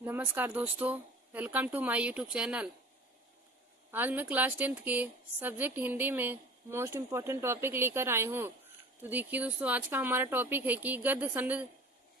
नमस्कार दोस्तों, welcome to my YouTube channel. आज मैं क्लास 10th के सब्जेक्ट हिंदी में मोस्ट इम्पोर्टेंट टॉपिक लेकर आई हूँ। तो देखिए दोस्तों, आज का हमारा टॉपिक है कि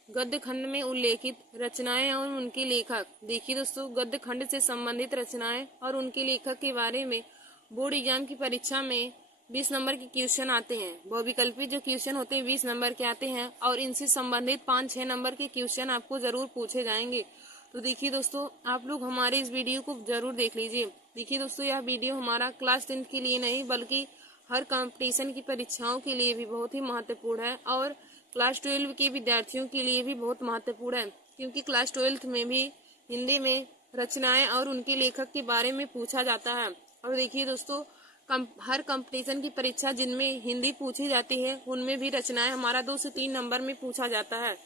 गद्य खंड में उल्लेखित रचनाएं और उनके लेखक। देखिए दोस्तों, गद्य खंड से संबंधित रचनाएं और उनके लेखक के बारे में बोर्ड एग्जाम की परीक्षा में 20 नंबर के क्वेश्चन आते हैं। बहुविकल्पी जो क्वेश्चन होते हैं 20 नंबर के आते हैं और इनसे संबंधित 5-6 नंबर के क्वेश्चन आपको जरूर पूछे जाएंगे। तो देखिए दोस्तों, आप लोग हमारे इस वीडियो को जरूर देख लीजिए। देखिए दोस्तों, यह वीडियो हमारा क्लास 10th के लिए नहीं बल्कि हर कंपटीशन की परीक्षाओं के लिए भी बहुत ही महत्वपूर्ण है और क्लास 12 के विद्यार्थियों के लिए भी बहुत महत्वपूर्ण है, क्योंकि क्लास 12th में भी हिंदी में रचनाएं और उनके लेखक के बारे में पूछा जाता है। और देखिए दोस्तों, हर कंपटीशन की परीक्षा जिनमें हिंदी पूछी जाती है उनमें भी रचनाएं हमारा 2 से 3 नंबर में पूछा जाता है।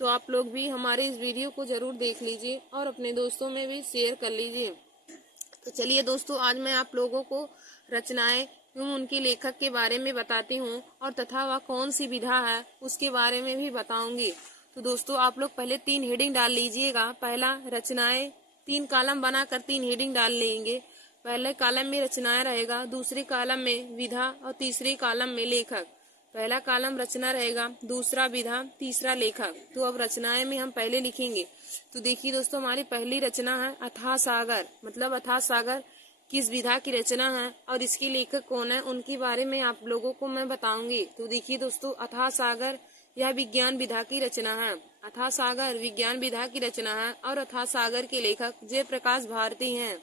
तो आप लोग भी हमारे इस वीडियो को जरूर देख लीजिए और अपने दोस्तों में भी शेयर कर लीजिए। तो चलिए दोस्तों, आज मैं आप लोगों को रचनाएं एवं उनके लेखक के बारे में बताती हूँ और तथा वह कौन सी विधा है उसके बारे में भी बताऊंगी। तो दोस्तों, आप लोग पहले 3 हेडिंग डाल लीजिएगा। पहला रचनाएं, 3 कॉलम बनाकर 3 हेडिंग डाल लेंगे। पहले कॉलम में रचनाएं रहेगा, दूसरे कॉलम में विधा और तीसरे कॉलम में लेखक। पहला कॉलम रचना रहेगा, दूसरा विधा, तीसरा लेखक। तो अब रचनाएं में हम पहले लिखेंगे। तो देखिए दोस्तों, हमारी पहली रचना है अथाह सागर। मतलब अथाह सागर किस विधा की रचना है और इसके लेखक कौन है उनके बारे में आप लोगों को मैं बताऊंगी। तो देखिए दोस्तों, अथाह सागर यह विज्ञान विधा की रचना है। अथाह सागर विज्ञान विधा की रचना है और अथाह सागर के लेखक जयप्रकाश भारती हैं।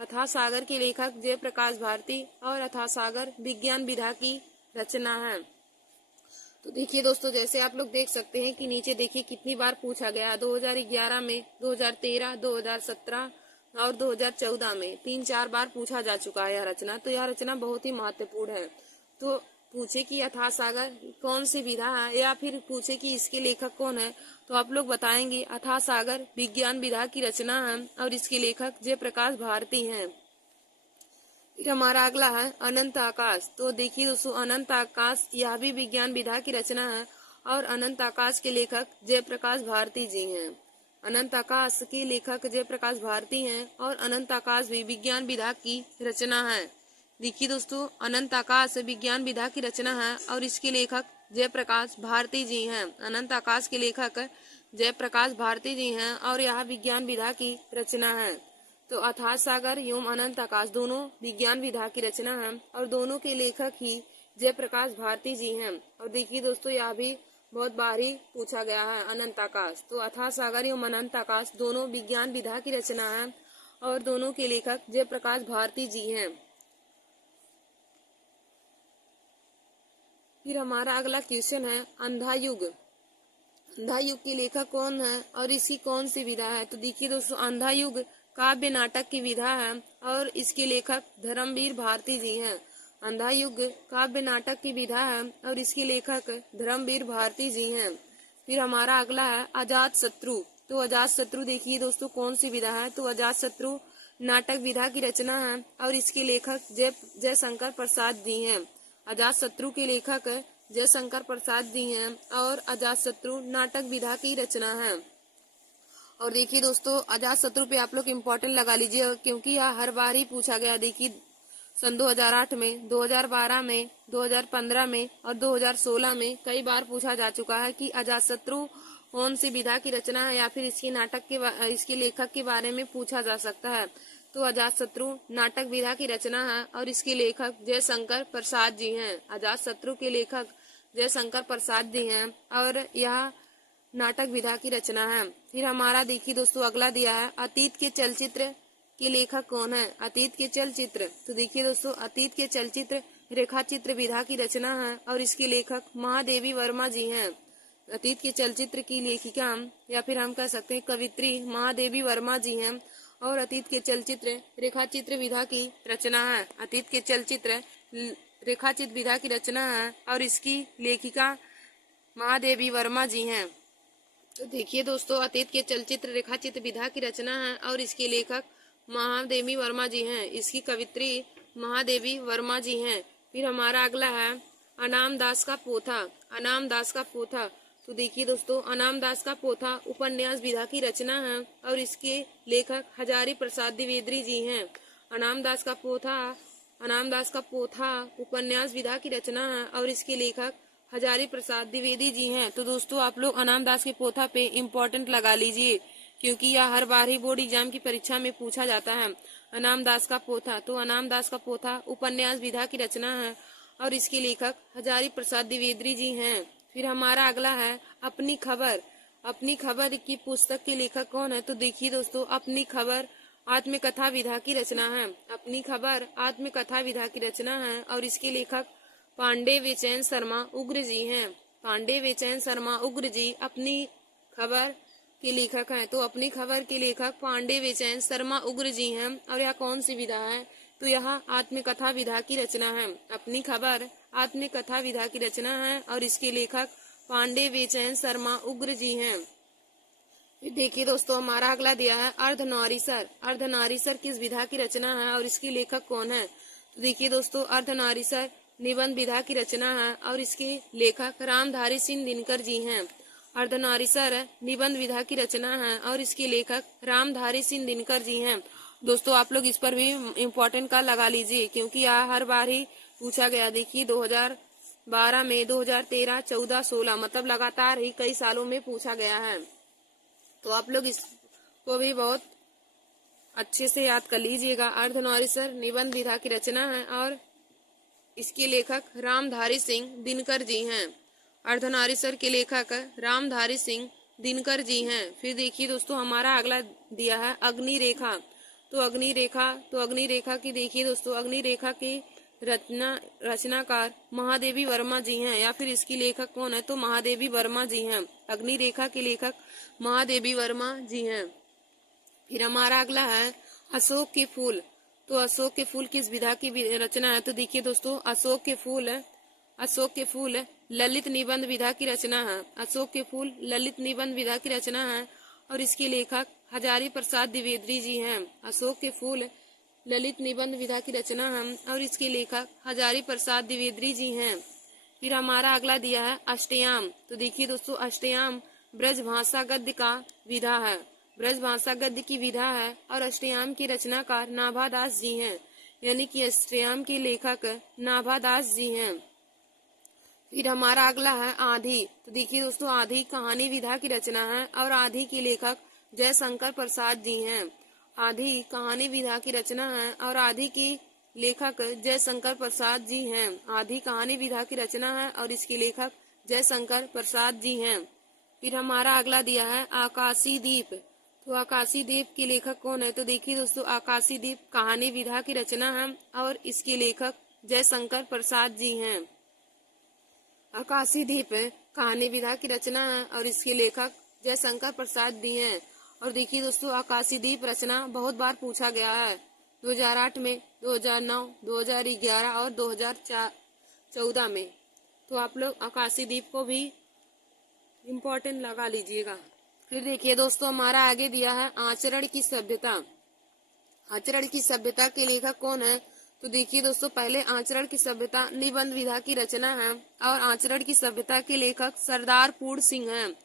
अथाह सागर के लेखक जयप्रकाश भारती और अथाह सागर विज्ञान विधा की रचना है। तो देखिए दोस्तों, जैसे आप लोग देख सकते हैं कि नीचे देखिए कितनी बार पूछा गया। 2011 में, 2013, 2017 और 2014 में 3-4 बार पूछा जा चुका है यह रचना। तो यह रचना बहुत ही महत्वपूर्ण है। तो पूछे कि अथाह सागर कौन सी विधा है या फिर पूछे कि इसके लेखक कौन है, तो आप लोग बताएंगे अथाह सागर विज्ञान विधा की रचना है और इसके लेखक जयप्रकाश भारती हैं। फिर हमारा अगला है अनंत आकाश। तो देखिए दोस्तों, अनंत आकाश यह भी विज्ञान विधा की रचना है और अनंत आकाश के लेखक जयप्रकाश भारती जी हैं। अनंत आकाश के लेखक जयप्रकाश भारती हैं और अनंत आकाश भी विज्ञान विधा की रचना है। देखिए दोस्तों, अनंत आकाश विज्ञान विधा की रचना है और इसके लेखक जयप्रकाश भारती जी हैं। अनंत आकाश के लेखक जयप्रकाश भारती जी हैं और यह विज्ञान विधा की रचना है। तो अथाह सागर एवं अनंत आकाश दोनों विज्ञान विधा की रचना है और दोनों के लेखक ही जयप्रकाश भारती जी हैं। और देखिए दोस्तों, यह भी बहुत बार ही पूछा गया है अनंत आकाश। तो अथाह सागर एवं अनंत आकाश दोनों विज्ञान विधा की रचना है और दोनों के लेखक जयप्रकाश भारती जी हैं। फिर हमारा अगला क्वेश्चन है अंधा युग। अंधा युग के लेखक कौन है और इसकी कौन सी विधा है। तो देखिए दोस्तों, अंधा युग काव्य नाटक की विधा है और इसके लेखक धर्मवीर भारती जी हैं। अंधा युग काव्य नाटक की विधा है और इसके लेखक धर्मवीर भारती जी हैं। फिर हमारा अगला है अजात शत्रु। तो अजात शत्रु देखिए दोस्तों कौन सी विधा है। तो अजात शत्रु नाटक विधा की रचना है और इसके लेखक जयशंकर प्रसाद जी हैं। अजात शत्रु के लेखक जयशंकर प्रसाद जी हैं और अजात शत्रु नाटक विधा की रचना है। और देखिए दोस्तों, अजात शत्रु पे आप लोग इम्पोर्टेंट लगा लीजिए, क्योंकि यह हर बार ही पूछा गया। देखिए सन 2008 में, 2012 में, 2015 में और 2016 में कई बार पूछा जा चुका है कि अजात शत्रु कौन सी विधा की रचना है या फिर इसके लेखक के बारे में पूछा जा सकता है। तो अजात शत्रु नाटक विधा की रचना है और इसके लेखक जयशंकर प्रसाद जी हैं। अजात शत्रु के लेखक जयशंकर प्रसाद जी हैं और यह नाटक विधा की रचना है। फिर हमारा देखिए दोस्तों अगला दिया है अतीत के चलचित्र के लेखक कौन है। अतीत के चलचित्र, तो देखिए दोस्तों, अतीत के चलचित्र रेखाचित्र विधा की रचना है और इसके लेखक महादेवी वर्मा जी हैं। अतीत के चलचित्र की लेखिका या फिर हम कह सकते हैं कवित्री महादेवी वर्मा जी हैं और अतीत के चलचित्र रेखाचित्र विधा की रचना है। अतीत के चलचित्र रेखाचित्र विधा की रचना है और इसकी लेखिका महादेवी वर्मा जी हैं। तो देखिए दोस्तों, अतीत के चलचित्र रेखाचित्र विधा की रचना है और इसके लेखक महादेवी वर्मा जी हैं। इसकी कवित्री महादेवी वर्मा जी हैं। फिर हमारा अगला है अनाम दास का पोथा। अनाम दास का पोथा, तो देखिए दोस्तों, अनाम दास का पोथा उपन्यास विधा की रचना है और इसके लेखक हजारी प्रसाद द्विवेदी जी हैं। अनाम दास का पोथा उपन्यास विधा की रचना है और इसके लेखक हजारी प्रसाद द्विवेदी जी हैं। तो दोस्तों, आप लोग अनाम दास के पोथा पे इम्पोर्टेंट लगा लीजिए, क्योंकि यह हर बार ही बोर्ड एग्जाम की परीक्षा में पूछा जाता है। अनाम दास का पोथा, तो अनाम दास का पोथा उपन्यास विधा की रचना है और इसके लेखक हजारी प्रसाद द्विवेदी जी हैं। फिर हमारा अगला है अपनी खबर। अपनी खबर की पुस्तक के लेखक कौन है? तो देखिए दोस्तों, अपनी खबर आत्मकथा विधा की रचना है। अपनी खबर आत्मकथा विधा की रचना है और इसके लेखक पांडे वेचैन शर्मा उग्र जी हैं। पांडे वेचैन शर्मा उग्र जी अपनी खबर के लेखक हैं। तो अपनी खबर के लेखक पांडे वेचैन शर्मा उग्र जी हैं और यह कौन सी विधा है? तो यह आत्मकथा विधा की रचना है। अपनी खबर आत्मकथा विधा की रचना है और इसके लेखक पांडे वेचैन शर्मा उग्र जी हैं। देखिए दोस्तों, हमारा अगला दिया है अर्धनारीसर। अर्धनारीसर किस विधा की रचना है और इसके लेखक कौन है? तो देखिए दोस्तों, अर्धनारीसर निबंध विधा की रचना है और इसके लेखक रामधारी सिंह दिनकर जी हैं। अर्धनारीसर निबंध विधा की रचना है और इसके लेखक रामधारी सिंह दिनकर जी हैं। दोस्तों, आप लोग इस पर भी इम्पोर्टेंट का लगा लीजिए, क्योंकि यह हर बार ही पूछा गया। देखिए 2012 में, 2013, 14, 16 मतलब लगातार ही कई सालों में पूछा गया है। तो आप लोग इसको भी बहुत अच्छे से याद कर लीजिएगा। अर्धनारीसर निबंध विधा की रचना है और इसके लेखक रामधारी सिंह दिनकर जी हैं। अर्धनारीसर के लेखक रामधारी सिंह दिनकर जी हैं। फिर देखिए दोस्तों, हमारा अगला दिया है अग्निरेखा। तो अग्निरेखा की देखिए दोस्तों, अग्निरेखा की रचनाकार महादेवी वर्मा जी हैं, या फिर इसकी लेखक कौन है? तो महादेवी वर्मा जी हैं। अग्निरेखा के लेखक महादेवी वर्मा जी हैं। फिर हमारा अगला है अशोक के फूल। तो अशोक के फूल किस विधा की रचना है? तो देखिए दोस्तों, अशोक के फूल ललित निबंध विधा की रचना है। अशोक के फूल ललित निबंध विधा की रचना है और इसके लेखक हजारी प्रसाद द्विवेदी जी हैं। अशोक के फूल ललित निबंध विधा की रचना है और इसके लेखक हजारी प्रसाद द्विवेदी जी हैं। फिर हमारा अगला दिया है अष्टयाम। तो देखिए दोस्तों, अष्टयाम ब्रज भाषा गद्य का विधा है। ब्रज भाषा गद्य की विधा है और अष्टयाम के रचनाकार नाभादास जी हैं, यानी कि अष्टयाम के लेखक नाभादास जी हैं। फिर हमारा अगला है आधी। तो देखिए दोस्तों, आधी कहानी विधा की रचना है और आधी के लेखक जयशंकर प्रसाद जी हैं। आधी कहानी विधा की रचना है और आधी की लेखक जयशंकर प्रसाद जी हैं। आधी कहानी विधा की रचना है और इसके लेखक जयशंकर प्रसाद जी हैं। फिर हमारा अगला दिया है आकाशी दीप। तो आकाशी दीप के लेखक कौन है? तो देखिए दोस्तों, आकाशी दीप कहानी विधा की रचना है और इसके लेखक जयशंकर प्रसाद जी हैं। आकाशी दीप कहानी विधा की रचना है और इसके लेखक जयशंकर प्रसाद जी हैं। और देखिए दोस्तों, आकाशी दीप रचना बहुत बार पूछा गया है, 2008 में, 2009, 2011 और 2014 में। तो आप लोग आकाशी दीप को भी इम्पोर्टेंट लगा लीजिएगा। फिर देखिए दोस्तों, हमारा आगे दिया है आचरण की सभ्यता। आचरण की सभ्यता के लेखक कौन है? तो देखिए दोस्तों, पहले आचरण की सभ्यता निबंध विधा की रचना है और आचरण की सभ्यता के लेखक सरदार पूर्ण सिंह हैं।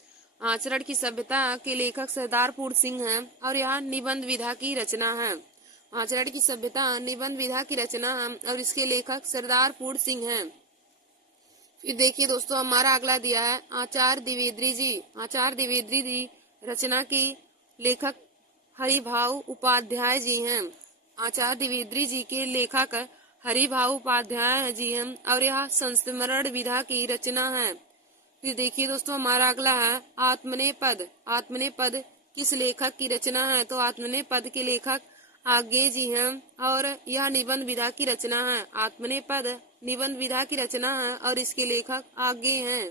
आचरण की सभ्यता के लेखक सरदार पूर्ण सिंह हैं और यह निबंध विधा की रचना है। आचरण की सभ्यता निबंध विधा की रचना है और इसके लेखक सरदार पूर्ण सिंह हैं। फिर देखिए दोस्तों, हमारा अगला दिया है आचार्य द्विवेदी जी। आचार्य द्विवेदी जी रचना की लेखक हरिभाऊ उपाध्याय जी हैं। आचार्य द्विवेदी जी के लेखक हरिभाऊ उपाध्याय जी हैं और यह संस्मरण विधा की रचना है। फिर देखिए दोस्तों, हमारा अगला है आत्मनेपद। आत्मनेपद किस लेखक की रचना है? तो आत्मनेपद के लेखक आज्ञे जी हैं और यह निबंध विधा की रचना है। आत्मनेपद निबंध विधा की रचना है और इसके लेखक आज्ञे हैं।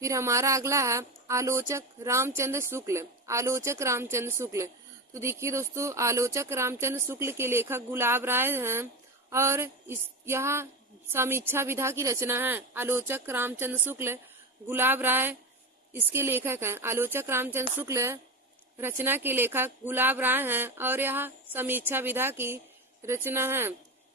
फिर हमारा अगला है आलोचक रामचंद्र शुक्ल। आलोचक रामचंद्र शुक्ल। तो देखिए दोस्तों, आलोचक रामचंद्र शुक्ल के लेखक गुलाब राय हैं और यह समीक्षा विधा की रचना है। आलोचक रामचंद्र शुक्ल गुलाब राय इसके लेखक हैं। आलोचक रामचंद्र शुक्ल रचना के लेखक गुलाब राय हैं और यह समीक्षा विधा की रचना है।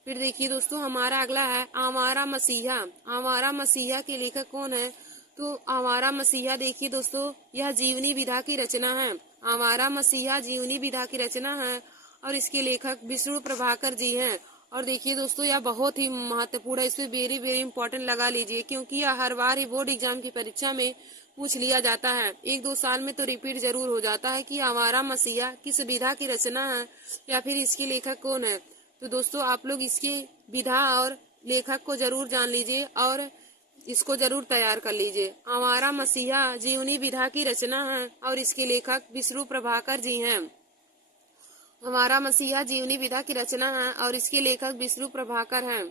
फिर देखिए दोस्तों, हमारा अगला है आवारा मसीहा। आवारा मसीहा के लेखक कौन है? तो आवारा मसीहा देखिए दोस्तों, यह जीवनी विधा की रचना है। आवारा मसीहा जीवनी विधा की रचना है और इसके लेखक विष्णु प्रभाकर जी हैं। और देखिए दोस्तों, यह बहुत ही महत्वपूर्ण है, इसमें वेरी वेरी इंपॉर्टेंट लगा लीजिए, क्योंकि यह हर बार ही बोर्ड एग्जाम की परीक्षा में पूछ लिया जाता है। 1-2 साल में तो रिपीट जरूर हो जाता है कि आवारा मसीहा किस विधा की रचना है या फिर इसके लेखक कौन है। तो दोस्तों, आप लोग इसकी विधा और लेखक को जरूर जान लीजिए और इसको जरूर तैयार कर लीजिए। आवारा मसीहा जीवनी विधा की रचना है और इसके लेखक विष्णु प्रभाकर जी हैं। हमारा मसीहा जीवनी विधा की रचना है और इसके लेखक विष्णु प्रभाकर हैं।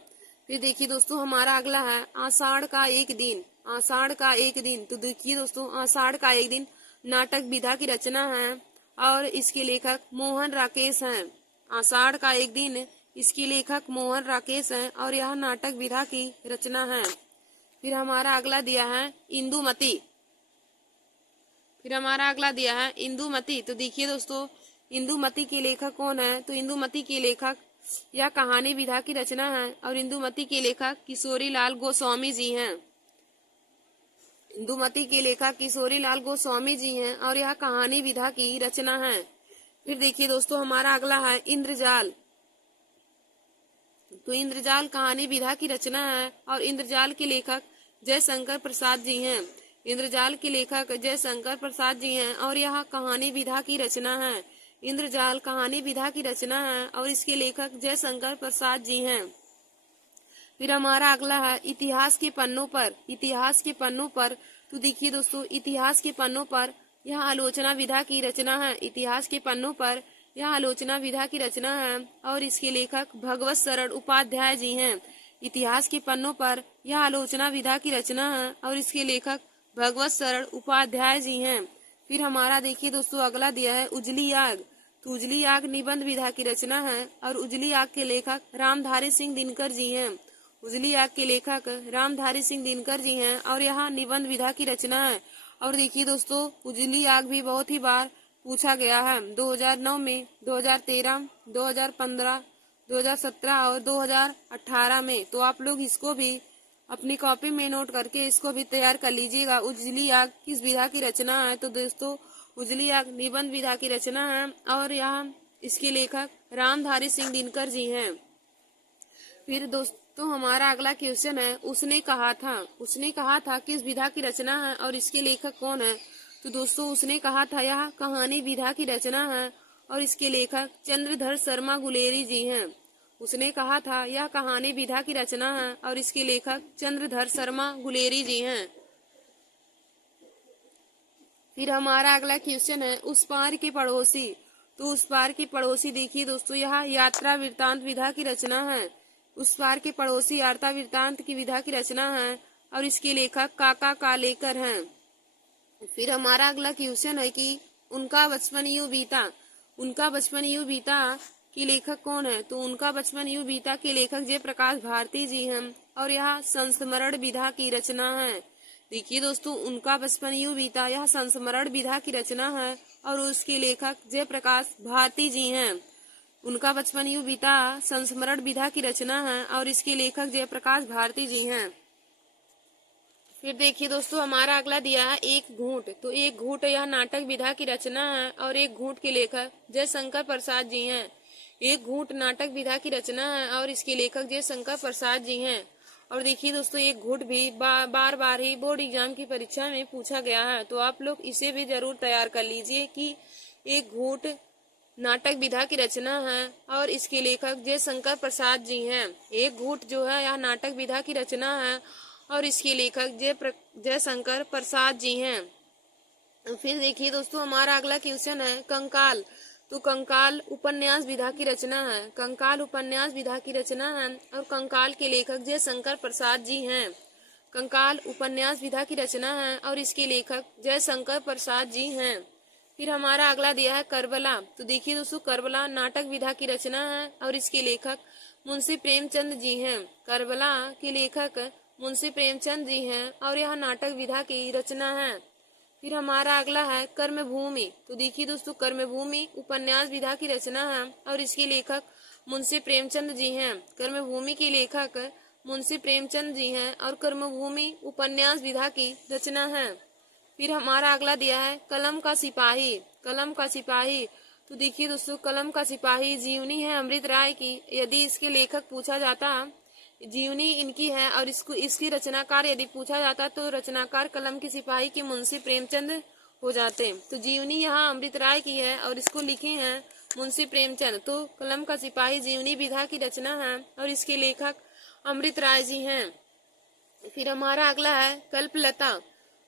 फिर देखिए दोस्तों, हमारा अगला है आषाढ़ का एक दिन। आषाढ़ का एक दिन, तो देखिए दोस्तों, आषाढ़ का एक दिन नाटक विधा की रचना है और इसके लेखक मोहन राकेश हैं। आषाढ़ का एक दिन, इसके लेखक मोहन राकेश हैं और यह नाटक विधा की रचना है। फिर हमारा अगला दिया है इंदुमती। तो देखिए दोस्तों, इंदुमती के लेखक कौन है? तो इंदुमती के लेखक यह कहानी विधा की रचना है और इंदुमती के लेखक किशोरी लाल गोस्वामी जी हैं। इंदुमती के लेखक किशोरी लाल गोस्वामी जी हैं और यह कहानी विधा की रचना है। फिर देखिए दोस्तों, हमारा अगला है इंद्रजाल। तो इंद्रजाल कहानी विधा की रचना है और इंद्रजाल के लेखक जयशंकर प्रसाद जी हैं। इंद्रजाल के लेखक जयशंकर प्रसाद जी हैं और यह कहानी विधा की रचना है। इंद्रजाल कहानी विधा की रचना है और इसके लेखक जयशंकर प्रसाद जी हैं। फिर हमारा अगला है इतिहास के पन्नों पर। तो देखिए दोस्तों, इतिहास के पन्नों पर यह आलोचना विधा की रचना है। इतिहास के पन्नों पर यह आलोचना विधा की रचना है और इसके लेखक भगवत शरण उपाध्याय जी हैं। इतिहास के पन्नों पर यह आलोचना विधा की रचना है और इसके लेखक भगवत शरण उपाध्याय जी हैं। फिर हमारा देखिए दोस्तों, अगला दिया है उजली आग। तो उजली आग निबंध विधा की रचना है और उजली आग के लेखक रामधारी सिंह दिनकर जी हैं। उजली आग के लेखक रामधारी सिंह दिनकर जी हैं और यह निबंध विधा की रचना है। और देखिए दोस्तों, उजली आग भी बहुत ही बार पूछा गया है। 2009 में, 2013, 2015, 2017 और 2018 में। तो आप लोग इसको भी अपनी कॉपी में नोट करके इसको भी तैयार कर लीजिएगा। उजली आग किस विधा की रचना है? तो दोस्तों, उजली आग निबंध विधा की रचना है और यहाँ इसके लेखक रामधारी सिंह दिनकर जी हैं। फिर दोस्तों, हमारा अगला क्वेश्चन है उसने कहा था किस विधा की रचना है और इसके लेखक कौन है? तो दोस्तों, उसने कहा था यह कहानी विधा की रचना है और इसके लेखक चंद्रधर शर्मा गुलेरी जी हैं। उसने कहा था यह कहानी विधा की रचना है और इसके लेखक चंद्रधर शर्मा गुलेरी जी हैं। फिर हमारा अगला क्वेश्चन है उस पार के पड़ोसी। तो उस पार के पड़ोसी देखिए दोस्तों, यह यात्रा वृत्तांत विधा की रचना है। उस पार के पड़ोसी यात्रा वृत्तांत की विधा की रचना है और इसके लेखक काका कालेकर हैं। फिर हमारा अगला क्वेश्चन है कि उनका बचपन यूं बीता के लेखक कौन है? तो उनका बचपन यूं बीता के लेखक जयप्रकाश भारती जी हैं और यह संस्मरण विधा की रचना है। देखिए दोस्तों, उनका बचपन यूं बीता यह संस्मरण विधा की रचना है और उसके लेखक जयप्रकाश भारती जी हैं। उनका बचपन यूं बीता संस्मरण विधा की रचना है और इसके लेखक जयप्रकाश भारती जी हैं। फिर देखिए दोस्तों, हमारा अगला दिया है एक घूंट। तो एक घूंट यह नाटक विधा की रचना है और एक घूंट के लेखक जयशंकर प्रसाद जी हैं। एक घूंट नाटक विधा की रचना है और इसके लेखक जयशंकर प्रसाद जी हैं। और देखिए दोस्तों, एक घूंट भी बार बार ही बोर्ड एग्जाम की परीक्षा में पूछा गया है, तो आप लोग इसे भी जरूर तैयार कर लीजिए कि एक घूंट नाटक विधा की रचना है और इसके लेखक जयशंकर प्रसाद जी हैं। एक घूंट जो है यह नाटक विधा की रचना है और इसके लेखक जयशंकर प्रसाद जी हैं। फिर देखिए दोस्तों, हमारा अगला क्वेश्चन है कंकाल। तो कंकाल उपन्यास विधा की रचना है। कंकाल उपन्यास विधा की रचना है और कंकाल के लेखक जयशंकर प्रसाद जी हैं। कंकाल उपन्यास विधा की रचना है और इसके लेखक जयशंकर प्रसाद जी हैं। फिर हमारा अगला दिया है करबला। तो देखिए दोस्तों, करबला नाटक विधा की रचना है और इसके लेखक मुंशी प्रेमचंद जी हैं। करबला के लेखक मुंशी प्रेमचंद जी हैं और यह नाटक विधा की रचना है। फिर हमारा अगला है कर्मभूमि। तो देखिए दोस्तों, कर्मभूमि उपन्यास विधा की रचना है और इसके लेखक मुंशी प्रेमचंद जी हैं। कर्मभूमि के लेखक मुंशी प्रेमचंद जी हैं और कर्मभूमि उपन्यास विधा की रचना है। फिर हमारा अगला दिया है कलम का सिपाही। कलम का सिपाही, तो देखिए दोस्तों, कलम का सिपाही जीवनी है अमृत राय की। यदि इसके लेखक पूछा जाता, जीवनी इनकी है और इसकी रचनाकार यदि पूछा जाता तो रचनाकार कलम के सिपाही की मुंशी प्रेमचंद हो जाते। तो जीवनी यहाँ अमृत राय की है और इसको लिखे हैं मुंशी प्रेमचंद। तो कलम का सिपाही जीवनी विधा की रचना है और इसके लेखक अमृत राय जी हैं। फिर हमारा अगला है कल्पलता।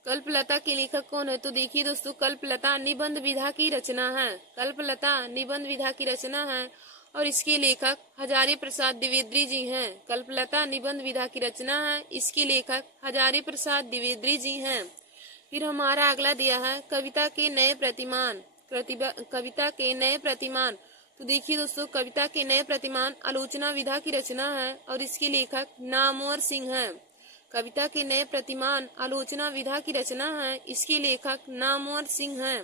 कल्पलता के लेखक कौन है? तो देखिए दोस्तों, कल्पलता निबंध विधा की रचना है। कल्पलता निबंध विधा की रचना है और इसके लेखक हजारी प्रसाद द्विवेदी जी हैं। कल्पलता निबंध विधा की रचना है, इसके लेखक हजारी प्रसाद द्विवेदी जी हैं। फिर हमारा अगला दिया है कविता के नए प्रतिमान। कविता के नए प्रतिमान, तो देखिए दोस्तों, कविता के नए प्रतिमान आलोचना विधा की रचना है और इसके लेखक नामवर सिंह हैं। कविता के नए प्रतिमान आलोचना विधा की रचना है, इसके लेखक नामवर सिंह हैं।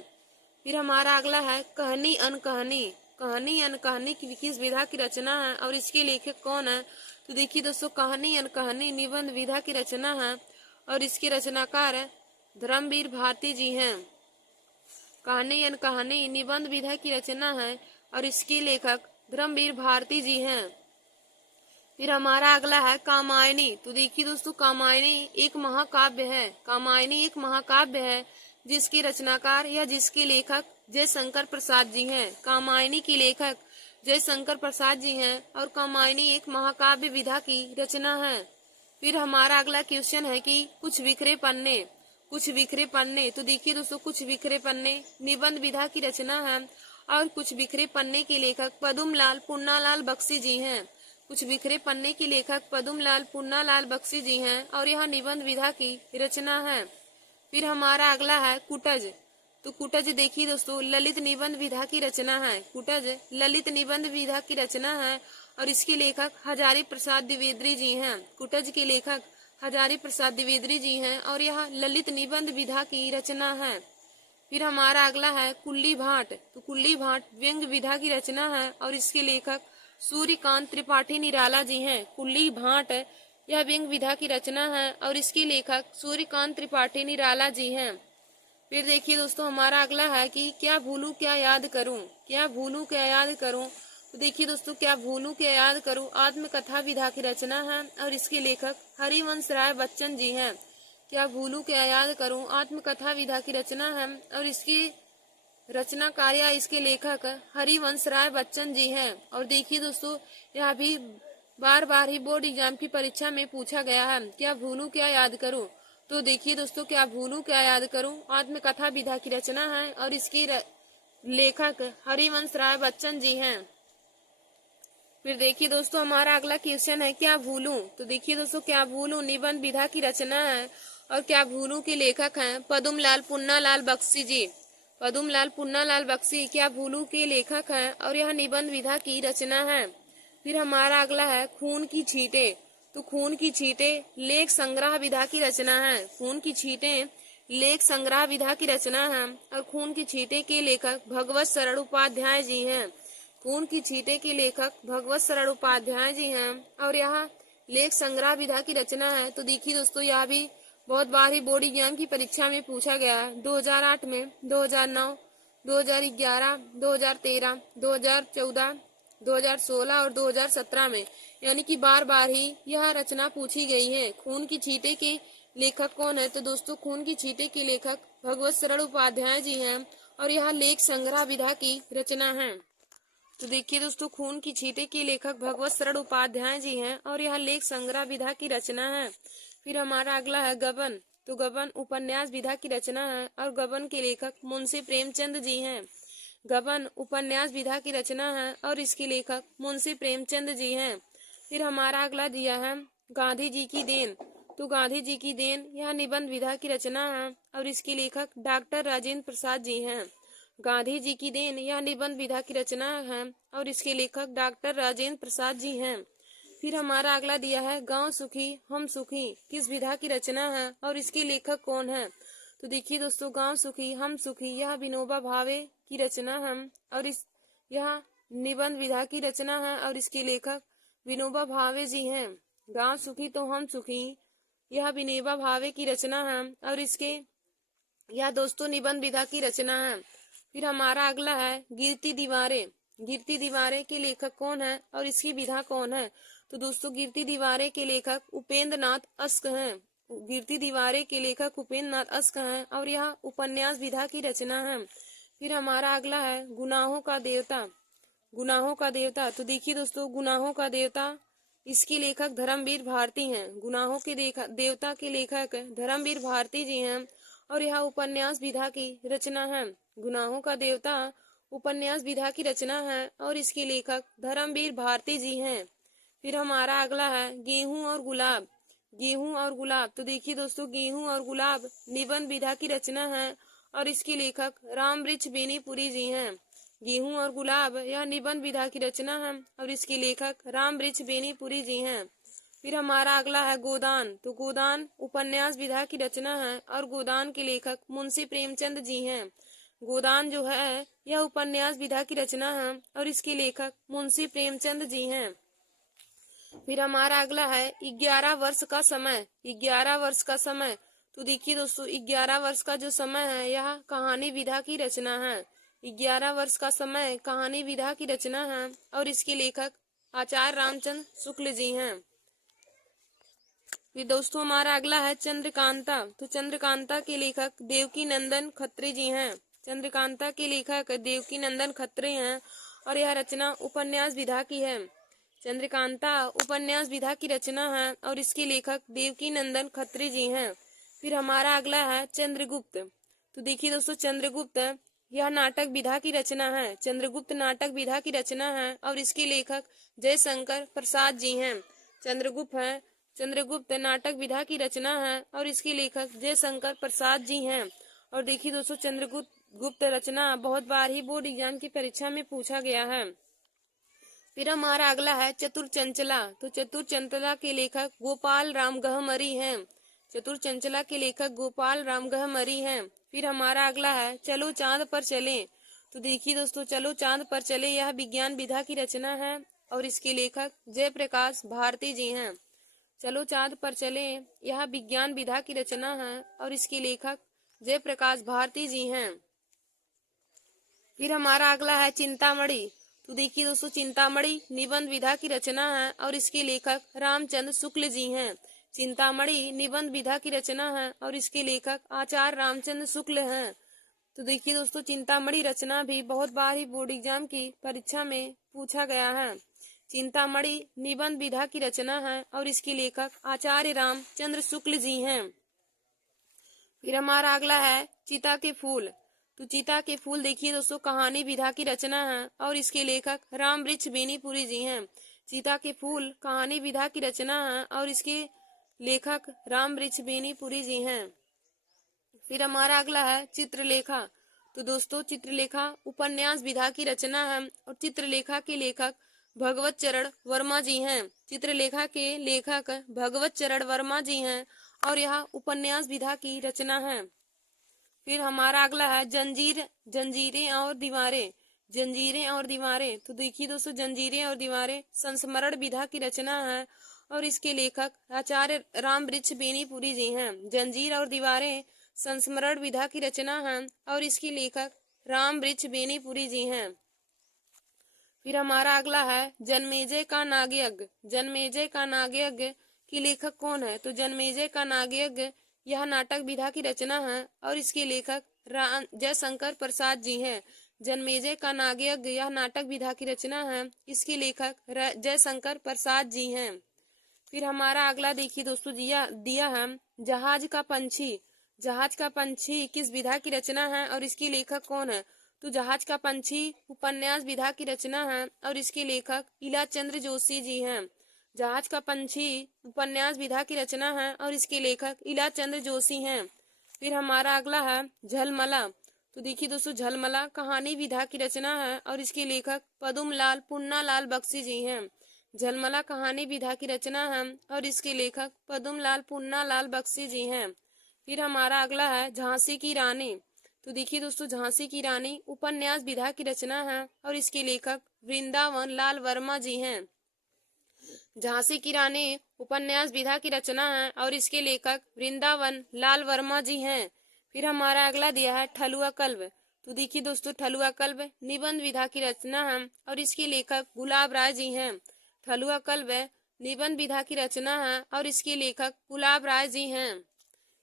फिर हमारा अगला है कहानी अनकहानी। कहानी अनकहानी की किस विधा की रचना है और इसके लेखक कौन है? तो देखिए दोस्तों, कहानी अनकहानी निबंध विधा की रचना है और इसके रचनाकार धर्मवीर भारती जी हैं। कहानी अनकहानी निबंध विधा की रचना है और इसके लेखक धर्मवीर भारती जी हैं। फिर हमारा अगला है कामायनी। तो देखिए दोस्तों, कामायनी एक महाकाव्य है। कामायनी एक महाकाव्य है जिसके रचनाकार या जिसके लेखक जयशंकर प्रसाद जी हैं। कामायनी के लेखक जयशंकर प्रसाद जी हैं और कामायनी एक महाकाव्य विधा की रचना है। फिर हमारा अगला क्वेश्चन है कि कुछ बिखरे पन्ने। कुछ बिखरे पन्ने, तो देखिए दोस्तों, कुछ बिखरे पन्ने निबंध विधा की रचना है और कुछ बिखरे पन्ने के लेखक पदुमलाल पुन्नालाल बख्शी जी हैं। कुछ बिखरे पन्ने के लेखक पदुमलाल पुन्नालाल बख्शी जी हैं और यह निबंध विधा की रचना है। फिर हमारा अगला है कुटज। तो कुटज देखिए दोस्तों, ललित निबंध विधा की रचना है। कुटज ललित निबंध विधा की रचना है और इसके लेखक हजारी प्रसाद द्विवेदी जी हैं। कुटज के लेखक हजारी प्रसाद द्विवेदी जी हैं और यह ललित निबंध विधा की रचना है। फिर हमारा अगला है कुल्ली भाट। तो कुल्ली भाट व्यंग्य विधा की रचना है और इसके लेखक सूर्यकांत त्रिपाठी निराला जी हैं। कुल्ली भाट यह व्यंग्य विधा की रचना है और इसके लेखक सूर्यकांत त्रिपाठी निराला जी हैं। फिर देखिए दोस्तों, हमारा अगला है कि क्या भूलूं क्या याद करूं। क्या भूलूं क्या याद करूं, तो देखिए दोस्तों, क्या भूलूं क्या याद करूं आत्मकथा विधा की रचना है और इसके लेखक हरिवंश राय बच्चन जी हैं। क्या भूलूं क्या याद करूं आत्मकथा विधा की रचना है और इसकी रचनाकार या इसके लेखक हरिवंश राय बच्चन जी हैं। और देखिए दोस्तों, यह भी बार बार ही बोर्ड एग्जाम की परीक्षा में पूछा गया है, क्या भूलूं क्या याद करूं। तो देखिए दोस्तों, क्या भूलूं क्या याद करूं आत्मकथा विधा की रचना है और इसकी लेखक हरिवंश राय बच्चन जी हैं। फिर देखिए दोस्तों, हमारा अगला क्वेश्चन है क्या भूलूं। तो देखिए दोस्तों, क्या भूलूं निबंध विधा की रचना है और क्या भूलूं के लेखक हैं पदुमलाल पुन्नालाल बख्शी जी। पदुमलाल पुन्नालाल बख्शी क्या भूलूं के लेखक हैं और यह निबंध विधा की रचना है। फिर हमारा अगला है खून की छींटे। तो खून की छींटे लेख संग्रह विधा की रचना है। खून की छींटे लेख संग्रह विधा की रचना है और खून की छींटे के लेखक भगवत शरण उपाध्याय जी हैं। खून की छींटे के लेखक भगवत शरण उपाध्याय जी हैं और यह लेख संग्रह विधा की रचना है। तो देखिए दोस्तों, यह भी बहुत बार ही बोर्ड एग्जाम की परीक्षा में पूछा गया है। 2008 में, 2009, 2011, 2013, 2014, 2016 और 2017 में, यानी कि बार बार ही यह रचना पूछी गई है। खून की छींटे के लेखक कौन है? तो दोस्तों, खून की छींटे के लेखक भगवत शरण उपाध्याय जी हैं और यह लेख संग्रह विधा की रचना है। तो देखिए दोस्तों, खून की छींटे के लेखक भगवत शरण उपाध्याय जी हैं और यह लेख संग्रह विधा की रचना है। फिर हमारा अगला है गबन। तो गबन उपन्यास विधा की रचना है और गबन के लेखक मुंशी प्रेमचंद जी हैं। गबन उपन्यास विधा की रचना है और इसके लेखक मुंशी प्रेमचंद जी हैं। फिर हमारा अगला दिया है गांधी जी की देन। तो गांधी जी की देन यह निबंध विधा की रचना है और इसके लेखक डॉक्टर राजेंद्र प्रसाद जी हैं। गांधी जी की देन यह निबंध विधा की रचना है और इसके लेखक डॉक्टर राजेंद्र प्रसाद जी हैं। फिर हमारा अगला दिया है गांव सुखी हम सुखी किस विधा की रचना है और इसके लेखक कौन है। तो देखिए दोस्तों, गांव सुखी हम सुखी यह विनोबा भावे की रचना है और यह निबंध विधा की रचना है और इसके लेखक विनोबा भावे जी हैं। गांव सुखी तो हम सुखी, यह विनोबा भावे की रचना है और इसके यह दोस्तों निबंध विधा की रचना है। फिर हमारा अगला है गिरती दीवारें। गिरती दीवारें के लेखक कौन है और इसकी विधा कौन है? तो दोस्तों गिरती दीवारें के लेखक उपेंद्र नाथ अश्क हैं। गिरती दीवारें के लेखक उपेंद्र नाथ अश्क हैं और यह उपन्यास विधा की रचना है। फिर हमारा अगला है गुनाहों का देवता। गुनाहों का देवता, तो देखिए दोस्तों गुनाहों का देवता इसके लेखक धर्मवीर भारती हैं। गुनाहों के देवता के लेखक धर्मवीर भारती जी हैं और यह उपन्यास विधा की रचना है। गुनाहों का देवता उपन्यास विधा की रचना है और इसके लेखक धर्मवीर भारती जी हैं। फिर हमारा अगला है गेहूं और गुलाब। गेहूं और गुलाब, तो देखिए दोस्तों गेहूं और गुलाब निबंध विधा की रचना है और इसके लेखक रामवृक्ष बेनीपुरी जी हैं। गेहूं और गुलाब यह निबंध विधा की रचना है और इसके लेखक रामवृक्ष बेनीपुरी जी हैं। फिर हमारा अगला है गोदान। तो गोदान उपन्यास विधा की रचना है और गोदान के लेखक मुंशी प्रेमचंद जी हैं। गोदान जो है यह उपन्यास विधा की रचना है और इसके लेखक मुंशी प्रेमचंद जी हैं। फिर हमारा अगला है 11 वर्ष का समय। 11 वर्ष का समय, तो देखिए दोस्तों 11 वर्ष का जो समय है यह कहानी विधा की रचना है। 11 वर्ष का समय कहानी विधा की रचना है और इसके लेखक आचार्य रामचंद्र शुक्ल जी हैं। फिर दोस्तों हमारा अगला है चंद्रकांता। तो चंद्रकांता के लेखक देवकी नंदन खत्री जी हैं। चंद्रकांता के लेखक देवकी नंदन खत्री हैं और यह रचना उपन्यास विधा की है। चंद्रकांता उपन्यास विधा की रचना है और इसके लेखक देवकी नंदन खत्री जी हैं। फिर हमारा अगला है चंद्रगुप्त। तो देखिए दोस्तों चंद्रगुप्त यह नाटक विधा की रचना है। चंद्रगुप्त नाटक विधा की रचना है और इसके लेखक जयशंकर प्रसाद जी हैं। चंद्रगुप्त नाटक विधा की रचना है और इसके लेखक जयशंकर प्रसाद जी हैं। और देखिए दोस्तों चंद्रगुप्त रचना बहुत बार ही बोर्ड एग्जाम की परीक्षा में पूछा गया है। फिर हमारा अगला है चतुर चंचला। तो चतुर चंचला के लेखक गोपाल राम गहमरी हैं। चतुर चंचला के लेखक गोपाल राम गहमरी हैं। फिर हमारा अगला है चलो चांद पर चले। तो देखिए दोस्तों चलो चांद पर चले यह विज्ञान विधा की रचना है और इसके लेखक जयप्रकाश भारती जी हैं। चलो चांद पर चले यह विज्ञान विधा की रचना है और इसके लेखक जयप्रकाश भारती जी हैं। फिर हमारा अगला है चिंतामणि। तो देखिए दोस्तों चिंतामणि निबंध विधा की रचना है और इसके लेखक रामचंद्र शुक्ल जी हैं। चिंतामणि निबंध विधा की रचना है और इसके लेखक आचार्य रामचंद्र शुक्ल हैं। तो देखिए दोस्तों चिंतामणि रचना भी बहुत बार ही बोर्ड एग्जाम की परीक्षा में पूछा गया है। चिंतामणि निबंध विधा की रचना है और इसके लेखक आचार्य रामचंद्र शुक्ल जी हैं। फिर हमारा अगला है चिता के फूल। तो चिता के फूल देखिए दोस्तों कहानी विधा की रचना है और इसके लेखक रामवृक्ष बेनीपुरी जी हैं। चिता के फूल कहानी विधा की रचना है और इसके लेखक रामवृक्ष बेनीपुरी जी हैं। फिर हमारा अगला है चित्रलेखा। तो दोस्तों चित्रलेखा उपन्यास विधा की रचना है और चित्रलेखा के लेखक भगवत चरण वर्मा जी हैं। चित्रलेखा के लेखक भगवत चरण वर्मा जी हैं और यह उपन्यास विधा की रचना है। फिर हमारा अगला है जंजीरें और दीवारें। जंजीरें और दीवारें, तो देखिए दोस्तों जंजीरें और दीवारें संस्मरण विधा की रचना है और इसके लेखक आचार्य रामवृक्ष बेनीपुरी जी हैं। जंजीर और दीवारें संस्मरण विधा की रचना है और इसके लेखक रामवृक्ष बेनीपुरी जी हैं। फिर हमारा अगला है जन्मेजय का नागयज्ञ। जन्मेजय का नागयज्ञ की लेखक कौन है? तो जन्मेजय का नागयज्ञ यह नाटक विधा की रचना है और इसके लेखक जयशंकर प्रसाद जी हैं। जन्मेजय का नागयज्ञ यह नाटक विधा की रचना है, इसके लेखक जयशंकर प्रसाद जी हैं। फिर हमारा अगला देखिए दोस्तों दिया है जहाज का पंछी। जहाज का पंछी किस विधा की रचना है और इसके लेखक कौन है? तो जहाज का पंछी उपन्यास विधा की रचना है और इसके लेखक इलाचंद्र जोशी जी हैं। जहाज का पंछी उपन्यास विधा की रचना है और इसके लेखक इलाचंद्र जोशी हैं। फिर हमारा अगला है झलमला। तो देखिए दोस्तों झलमला कहानी विधा की रचना है और इसके लेखक पदुमलाल पुन्नालाल बख्शी जी हैं। झलमला कहानी विधा की रचना है और इसके लेखक पदुमलाल पुन्नालाल बख्शी जी हैं। फिर हमारा अगला है झांसी की रानी। तो देखिए दोस्तों झांसी की रानी उपन्यास विधा की रचना है और इसके लेखक वृंदावन लाल वर्मा जी हैं। झांसी की रानी उपन्यास विधा की रचना है और इसके लेखक वृंदावन लाल वर्मा जी हैं। फिर हमारा अगला दिया है ठलुआ कल्ब। तो देखिए दोस्तों, ठलुआ कल्ब निबंध विधा की रचना है और इसके लेखक गुलाब राय जी हैं। ठलुआ कल्ब निबंध विधा की रचना है और इसके लेखक गुलाब राय जी हैं।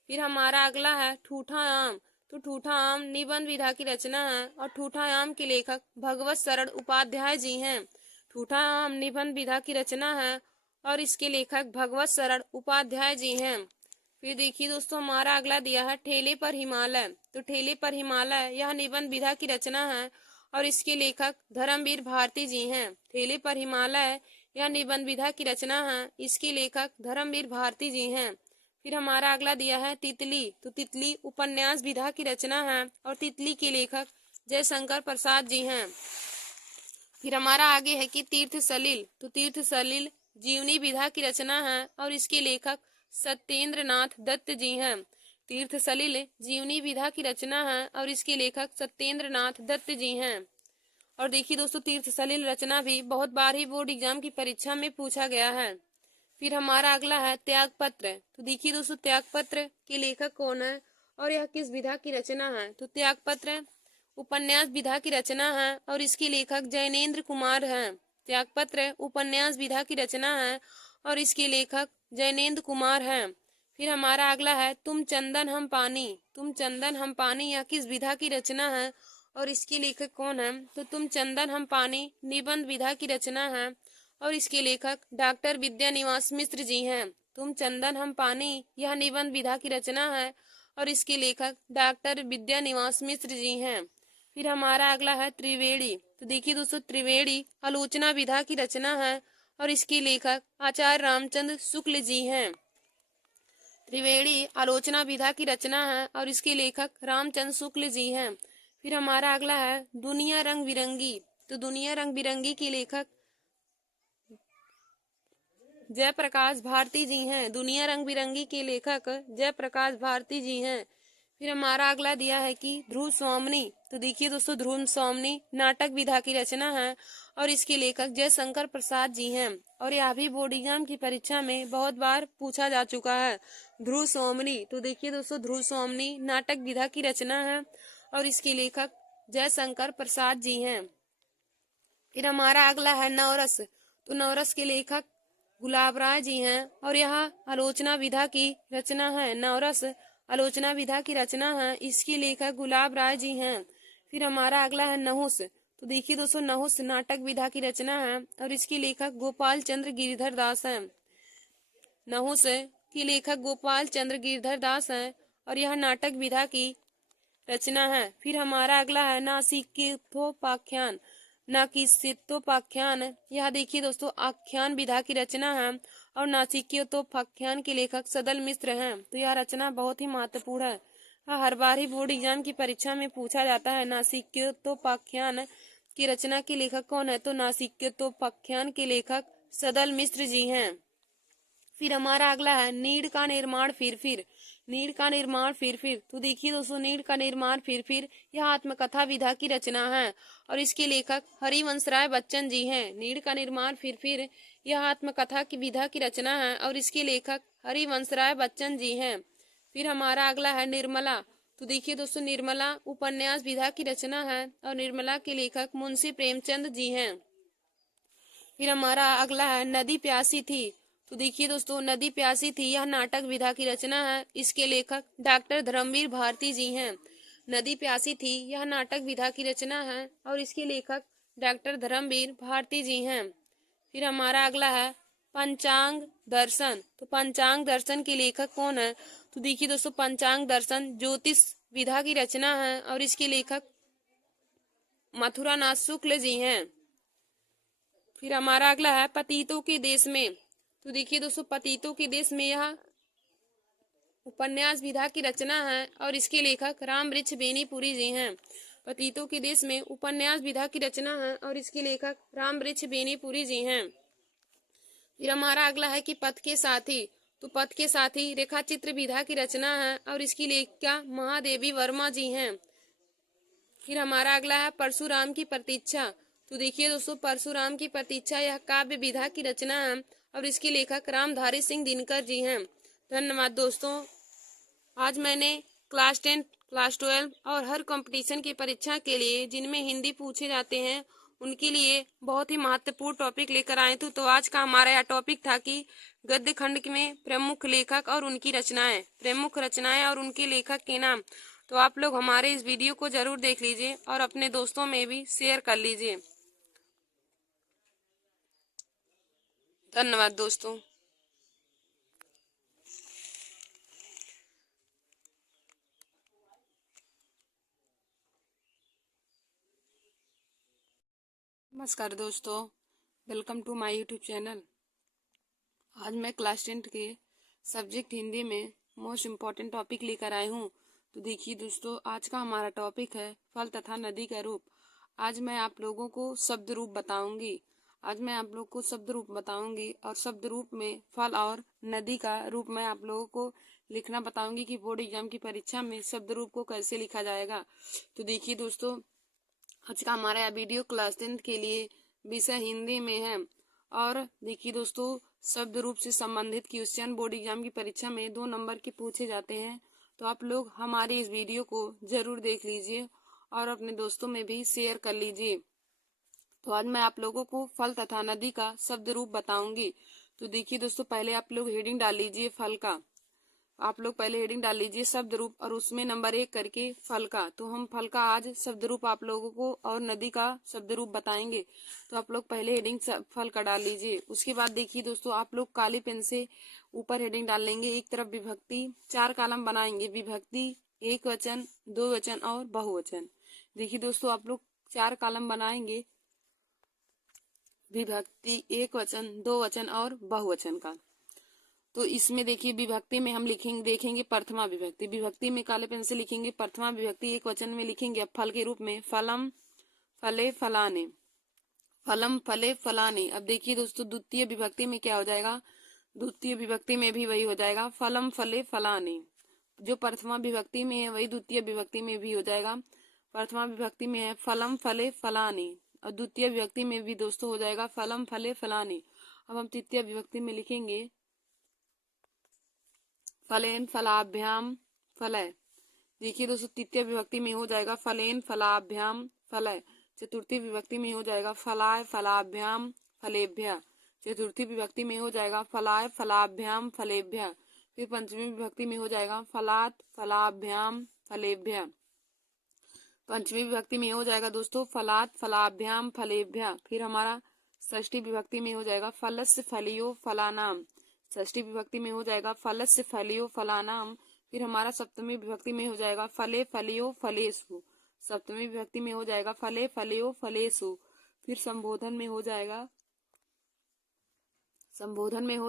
फिर हमारा अगला है ठूठा आम। तो ठूठा आम निबंध विधा की रचना है और ठूठा आम के लेखक भगवत शरण उपाध्याय जी हैं। ठूठा आम निबंध विधा की रचना है और इसके लेखक भगवत शरण उपाध्याय जी हैं। फिर देखिए दोस्तों, हमारा अगला दिया है ठेले पर हिमालय। तो ठेले पर हिमालय यह निबंध विधा की रचना है और इसके लेखक धर्मवीर भारती जी हैं। ठेले पर हिमालय यह निबंध विधा की रचना है, इसके लेखक धर्मवीर भारती जी हैं। फिर हमारा अगला दिया है तितली। तो तितली उपन्यास विधा की रचना है और तितली के लेखक जयशंकर प्रसाद जी हैं। फिर हमारा आगे है कि तीर्थ सलिल। तो तीर्थ सलिल जीवनी विधा की रचना है और इसके लेखक सत्येंद्र नाथ दत्त जी हैं। तीर्थ सलिल जीवनी विधा की रचना है और इसके लेखक सत्येंद्र नाथ दत्त जी हैं। और देखिए दोस्तों, तीर्थ सलिल रचना भी बहुत बार ही बोर्ड एग्जाम की परीक्षा में पूछा गया है। फिर हमारा अगला है त्याग पत्र। तो देखिए दोस्तों, त्याग पत्र के लेखक कौन है और यह किस विधा की रचना है। तो त्याग पत्र उपन्यास विधा की रचना है और इसके लेखक जैनेन्द्र कुमार हैं। त्यागपत्र उपन्यास विधा की रचना है और इसके लेखक जैनेन्द्र कुमार हैं। फिर हमारा अगला है तुम चंदन हम पानी। तुम चंदन हम पानी यह किस विधा की रचना है और इसके लेखक कौन है। तो तुम चंदन हम पानी निबंध विधा की रचना है और इसके लेखक डॉक्टर विद्यानिवास मिश्र जी हैं। तुम चंदन हम पानी यह निबंध विधा की रचना है और इसके लेखक डॉक्टर विद्यानिवास मिश्र जी हैं। फिर हमारा अगला है त्रिवेणी। तो देखिए दोस्तों, त्रिवेणी आलोचना विधा की रचना है और इसके लेखक आचार्य रामचंद्र शुक्ल जी हैं। त्रिवेणी आलोचना विधा की रचना है और इसके लेखक रामचंद्र शुक्ल जी हैं। फिर हमारा अगला है दुनिया रंग बिरंगी। तो दुनिया रंग बिरंगी के लेखक जयप्रकाश भारती जी हैं। दुनिया रंग बिरंगी के लेखक जयप्रकाश भारती जी हैं। फिर हमारा अगला दिया है कि ध्रुव स्वामिनी। तो देखिए दोस्तों, ध्रुव स्वामिनी नाटक विधा की रचना है और इसके लेखक जयशंकर प्रसाद जी हैं और यह भी बोर्ड एग्जाम की परीक्षा में बहुत बार पूछा जा चुका है। ध्रुव स्वामिनी। तो देखिए दोस्तों, ध्रुव स्वामिनी नाटक विधा की रचना है और इसके लेखक जयशंकर प्रसाद जी हैं। फिर हमारा अगला है नवरस। तो नवरस के लेखक गुलाब राय जी हैं और यह आलोचना विधा की रचना है। नवरस आलोचना विधा की रचना है, इसके लेखक गुलाब राय जी हैं। फिर हमारा अगला है नहुस। तो देखिए दोस्तों, नहुस नाटक विधा की रचना है और इसके लेखक गोपाल चंद्र गिरधर दास हैं। नहुस के लेखक गोपाल चंद्र गिरधर दास हैं और यह नाटक विधा की रचना है। फिर हमारा अगला है नासिकेतोपाख्यान। नासिकेतोपाख्यान यह देखिए दोस्तों आख्यान विधा की रचना है और नासिकेतोपाख्यान के लेखक सदल मिश्र हैं। तो यह रचना बहुत ही महत्वपूर्ण है, हर बार ही बोर्ड एग्जाम की परीक्षा में पूछा जाता है। नासिकेतोपाख्यान की रचना के लेखक कौन है। तो नासिकेतोपाख्यान के लेखक सदल मिश्र जी हैं। फिर हमारा अगला है नीड़ का निर्माण फिर। नीड़ का निर्माण फिर। तो देखिए दोस्तों, नीड़ का निर्माण फिर यह आत्मकथा विधा की रचना है और इसके लेखक हरिवंश राय बच्चन जी हैं। नीड़ का निर्माण फिर यह आत्मकथा की विधा की रचना है और इसके लेखक हरिवंश राय बच्चन जी हैं। फिर हमारा अगला है निर्मला। तो देखिए दोस्तों, निर्मला उपन्यास विधा की रचना है और निर्मला के लेखक मुंशी प्रेमचंद जी हैं। फिर हमारा अगला है नदी प्यासी थी। तो देखिए दोस्तों, नदी प्यासी थी यह नाटक विधा की रचना है, इसके लेखक डॉक्टर धर्मवीर भारती जी हैं। नदी प्यासी थी यह नाटक विधा की रचना है और इसके लेखक डॉक्टर धर्मवीर भारती जी हैं। फिर हमारा अगला है पंचांग दर्शन। तो पंचांग दर्शन के लेखक कौन है। तो देखिए दोस्तों, पंचांग दर्शन ज्योतिष विधा की रचना है और इसके लेखक मथुरा नाथ शुक्ल जी हैं। फिर हमारा अगला है पतितों के देश में। तो देखिए दोस्तों, पतितों के देश में यह उपन्यास विधा की रचना है और इसके लेखक राम वृक्ष बेनीपुरी जी हैं। पतितों के देश में उपन्यास विधा की रचना है और इसके लेखक राम वृक्ष बेनीपुरी जी हैं। फिर हमारा अगला है कि पथ के साथी। तो पथ के साथी रेखा चित्र विधा की रचना है और इसकी लेखिका महादेवी वर्मा जी हैं। फिर हमारा अगला है परशुराम की प्रतीक्षा। तो देखिए दोस्तों, परशुराम की प्रतीक्षा यह काव्य विधा की रचना है और इसके लेखक रामधारी सिंह दिनकर जी हैं। धन्यवाद दोस्तों। आज मैंने क्लास 10, क्लास 12 और हर कंपटीशन की परीक्षा के लिए जिनमें हिंदी पूछे जाते हैं उनके लिए बहुत ही महत्वपूर्ण टॉपिक लेकर आए थे। तो आज का हमारा यह टॉपिक था कि गद्य खंड में प्रमुख लेखक और उनकी रचनाएं, प्रमुख रचनाएं और उनके लेखक के नाम। तो आप लोग हमारे इस वीडियो को जरूर देख लीजिए और अपने दोस्तों में भी शेयर कर लीजिए। धन्यवाद दोस्तों। नमस्कार दोस्तों, welcome to my YouTube channel. आज मैं क्लास 10 के सब्जेक्ट हिंदी में मोस्ट इम्पॉर्टेंट टॉपिक लेकर आई हूँ। तो देखिए दोस्तों, आज का हमारा टॉपिक है फल तथा नदी का रूप। आज मैं आप लोगों को शब्द रूप बताऊंगी। और शब्द रूप में फल और नदी का रूप मैं आप लोगों को लिखना बताऊंगी कि बोर्ड एग्जाम की परीक्षा में शब्द रूप को कैसे लिखा जाएगा। तो देखिए दोस्तों, आज का हमारा यह वीडियो क्लास 10 के लिए विषय हिंदी में है। और देखिए दोस्तों, शब्द रूप से संबंधित क्वेश्चन बोर्ड एग्जाम की परीक्षा में 2 नंबर के पूछे जाते हैं। तो आप लोग हमारे इस वीडियो को जरूर देख लीजिए और अपने दोस्तों में भी शेयर कर लीजिए। तो आज मैं आप लोगों को फल तथा नदी का शब्द रूप बताऊंगी। तो देखिए दोस्तों, पहले आप लोग हेडिंग डाल लीजिए फल का। आप लोग पहले हेडिंग डाल लीजिए शब्द रूप और उसमें नंबर 1 करके फल का। तो हम फल का आज शब्द रूप आप लोगों को और नदी का शब्द रूप बताएंगे। तो आप लोग पहले हेडिंग फल का डाल लीजिए। उसके बाद देखिए दोस्तों, आप लोग काली पेन से ऊपर हेडिंग डाल लेंगे। एक तरफ विभक्ति, 4 कॉलम बनाएंगे। विभक्ति, एक वचन, 2 वचन और बहुवचन। देखिए दोस्तों, आप लोग 4 कॉलम बनाएंगे। विभक्ति, एक वचन, 2 वचन और बहुवचन का। तो इसमें देखिए विभक्ति में हम देखेंगे प्रथमा विभक्ति। विभक्ति में काले पेन से लिखेंगे प्रथमा विभक्ति, एक वचन में लिखेंगे अब फल के रूप में फलम फले फलाने, फलम फले फलाने। अब देखिए दोस्तों, द्वितीय विभक्ति में क्या हो जाएगा? द्वितीय विभक्ति में भी वही हो जाएगा फलम फले फलाने। जो प्रथमा विभक्ति में है वही द्वितीय विभक्ति में भी हो जाएगा। प्रथमा विभक्ति में है फलम फले फलाने और द्वितीय विभक्ति में भी दोस्तों हो जाएगा फलम फले फलाने। अब हम तृतीय विभक्ति में लिखेंगे फलेन फलाभ्याम फलय। देखिए दोस्तों, तृतीय विभक्ति में हो जाएगा फलेन फलाभ्याम फलय। चतुर्थी विभक्ति में हो जाएगा फलाय फलाभ्याम फलेभ्य। चतुर्थी विभक्ति में हो जाएगा फलाय फलाभ्याम फलेभ्य। फिर पंचमी विभक्ति में हो जाएगा फलात फलाभ्याम फलेभ्य। पंचमी विभक्ति में हो जाएगा दोस्तों फलात फलाभ्याम फलेभ्य। फिर हमारा षष्ठी विभक्ति में हो जाएगा फलस्य फलियो फलानाम। षष्ठी विभक्ति में हो जाएगा फलस्य फलियो फलानाम। फिर हमारा सप्तमी विभक्ति में हो जाएगा फले फलियो फलेसु। सप्तमी विभक्ति में हो जाएगा फले फलियो फलेसु। फिर संबोधन में हो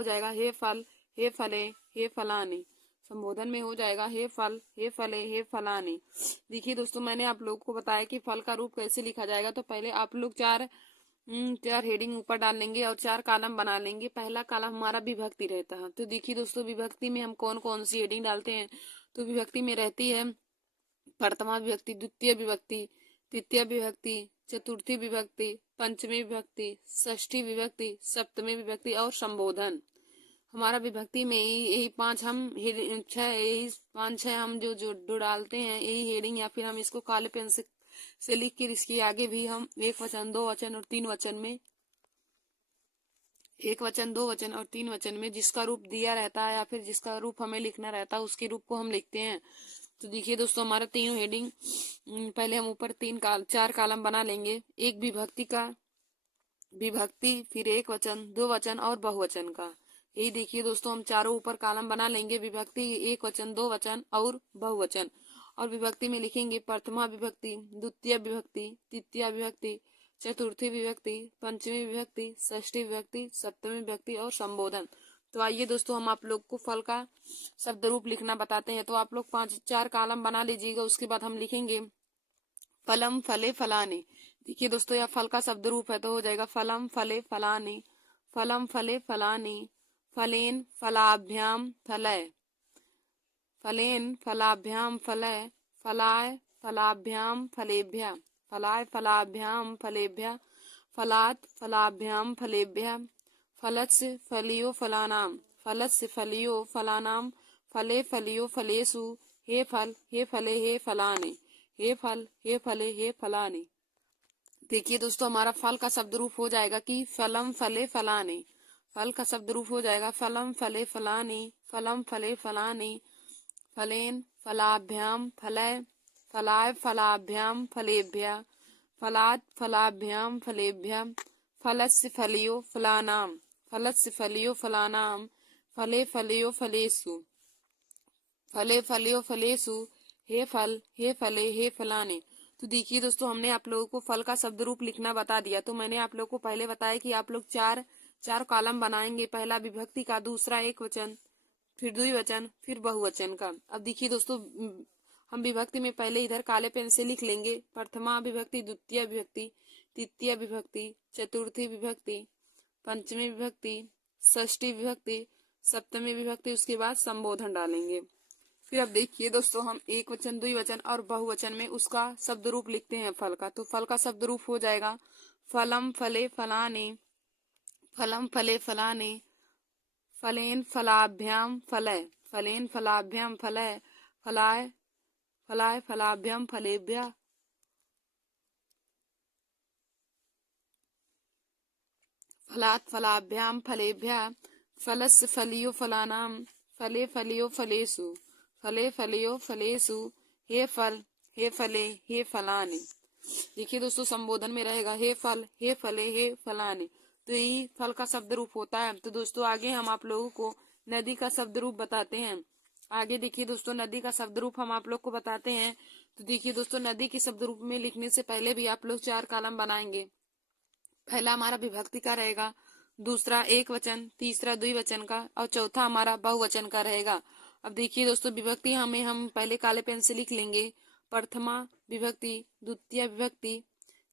जाएगा हे फल हे फले हे फलाने। संबोधन में हो जाएगा हे फल हे फले हे फलाने। देखिए दोस्तों, मैंने आप लोगों को बताया कि फल का रूप कैसे लिखा जाएगा। तो पहले आप लोग चार हेडिंग ऊपर डाल लेंगे और 4 कॉलम बना लेंगे। पहला कॉलम हमारा विभक्ति रहता है। तो देखिए दोस्तों, विभक्ति में हम कौन कौन सी हेडिंग डालते हैं। तो विभक्ति में रहती है प्रथमा विभक्ति, द्वितीय विभक्ति, तृतीय विभक्ति, चतुर्थी विभक्ति, पंचमी विभक्ति, षष्ठी विभक्ति, सप्तमी विभक्ति और संबोधन। हमारा विभक्ति में यही 5 हम 5-6 हम जो डालते हैं यही हेडिंग, या फिर हम इसको काले पेन से लिख कर इसके आगे भी हम एक वचन, 2 वचन और 3 वचन में, एक वचन, 2 वचन और 3 वचन में जिसका रूप दिया रहता है या फिर जिसका रूप हमें लिखना रहता है उसके रूप को हम लिखते हैं। तो देखिए दोस्तों, हमारा तीनों हेडिंग पहले हम ऊपर 4 कॉलम बना लेंगे। एक विभक्ति का, विभक्ति, फिर एक वचन, 2 वचन और बहुवचन का। यही देखिए दोस्तों, हम चारों ऊपर कॉलम बना लेंगे। विभक्ति, एक वचन, 2 वचन और बहुवचन। और विभक्ति में लिखेंगे प्रथमा विभक्ति, द्वितीय विभक्ति, तृतीय विभक्ति, चतुर्थी विभक्ति, पंचमी विभक्ति, षष्ठी विभक्ति, सप्तमी विभक्ति और संबोधन। तो आइए दोस्तों, हम आप लोग को फल का शब्द रूप लिखना बताते हैं। तो आप लोग 4 कॉलम बना लीजिएगा। उसके बाद हम लिखेंगे फलम फले फलाने। देखिए दोस्तों, यह फल का शब्द रूप है तो हो जाएगा फलम फले फलाने, फलम फले फलाने, फलेन फलाभ्याम फलय, फलेन फलाभ्याम फलय, फलाय फलाभ्याम फलेभ्य, फलाय फलाभ्याम फलेभ्य, फलात फलाभ्याम फलेभ्य, फलस्य फलियो फलानाम, फलस्य फलियो फलानाम, फले फलियो फलेषु, हे फल हे फले हे फलानि, हे फल हे फले हे फलानि। देखिए दोस्तों, हमारा फल का शब्द रूप हो जाएगा कि फलम फले फलानि। फल का शब्द रूप हो जाएगा फलम फले फलानि, फलम फले फलानि, फलेन फलाभ्याम फलय, फलाय फलाभ्याम फलेभ्यः, फलात् फलाभ्याम फलेभ्यः, फलस्य फलियो फलानाम, फलस्य फलियो फलानाम, फले फलियो फलेषु, फले फलियो फलेषु, हे फल हे फले हे फलाने। तो देखिए दोस्तों, हमने आप लोगों को फल का शब्द रूप लिखना बता दिया। तो मैंने आप लोगों को पहले बताया कि आप लोग चार चार कॉलम बनाएंगे। पहला विभक्ति का, दूसरा एक वचन, फिर द्विवचन, फिर बहुवचन का। अब देखिए दोस्तों, हम विभक्ति में पहले इधर काले पेन से लिख लेंगे। प्रथमा विभक्ति, द्वितीय विभक्ति, तृतीय विभक्ति, चतुर्थी विभक्ति, पंचमी विभक्ति, षष्ठी विभक्ति, सप्तमी विभक्ति, उसके बाद संबोधन डालेंगे। फिर अब देखिए दोस्तों, हम एक वचन, द्विवचन और बहुवचन में उसका शब्द रूप लिखते हैं फल का। तो फल का शब्द रूप हो जाएगा फलम फले फलाने, फलम फले फलाने, फलेन फलाभ्याम फलय, फलेन फलाभ्याम फलय, फलाय फलाय फलाभ्याम फलेभ्यः, फलात् फलाभ्याम फलेभ्यः, फलस्य फलियो फलानाम, फले फलियो फलेषु, फले फलियो फलेषु, हे फल हे फले हे फलानि। देखिए दोस्तों, संबोधन में रहेगा हे फल हे फले हे फलानि। तो यही फल का शब्द रूप होता है। तो दोस्तों, आगे हम आप लोगों को नदी का शब्द रूप बताते हैं। आगे देखिए दोस्तों, नदी का शब्द रूप हम आप लोग को बताते हैं। तो देखिए दोस्तों, नदी के शब्द रूप में लिखने से पहले भी आप लोग चार कॉलम बनाएंगे। पहला हमारा विभक्ति का रहेगा, दूसरा एक वचन, तीसरा द्विवचन का और चौथा हमारा बहुवचन का रहेगा। अब देखिए दोस्तों, विभक्ति हम पहले काले पेन से लिख लेंगे। प्रथमा विभक्ति, द्वितीय विभक्ति,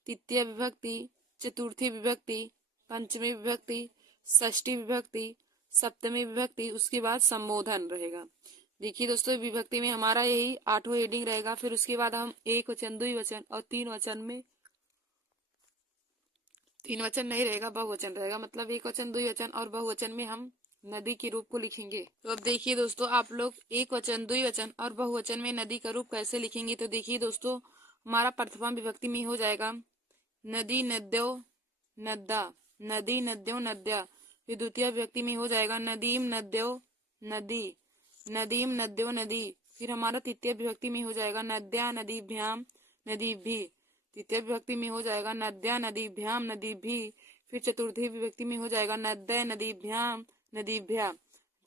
तृतीय विभक्ति, चतुर्थी विभक्ति, पंचमी विभक्ति, षष्ठी विभक्ति, सप्तमी विभक्ति, उसके बाद संबोधन रहेगा। देखिए दोस्तों, विभक्ति में हमारा यही 8वां हेडिंग रहेगा। फिर उसके बाद हम एक वचन, द्विवचन और तीन वचन नहीं रहेगा, बहुवचन रहेगा। मतलब एक वचन, द्विवचन और बहुवचन में हम नदी के रूप को लिखेंगे। तो अब देखिए दोस्तों, आप लोग एक वचन, द्विवचन और बहुवचन में नदी का रूप कैसे लिखेंगे। तो देखिए दोस्तों, हमारा प्रथमा विभक्ति में हो जाएगा नदी नद्यो नद्दा, नदी नद्यो नद्या। फिर द्वितीय विभक्ति में हो जाएगा नदीम नद्यो नदी, नदीम नद्यो नदी। फिर हमारा तृतीय विभक्ति में हो जाएगा नद्या नदीभ्याम नदीभि, तृतीय विभक्ति में हो जाएगा नद्या नदीभ्याम नदीभि। फिर चतुर्थी विभक्ति में हो जाएगा नद्य नदीभ्याम नदीभ्या,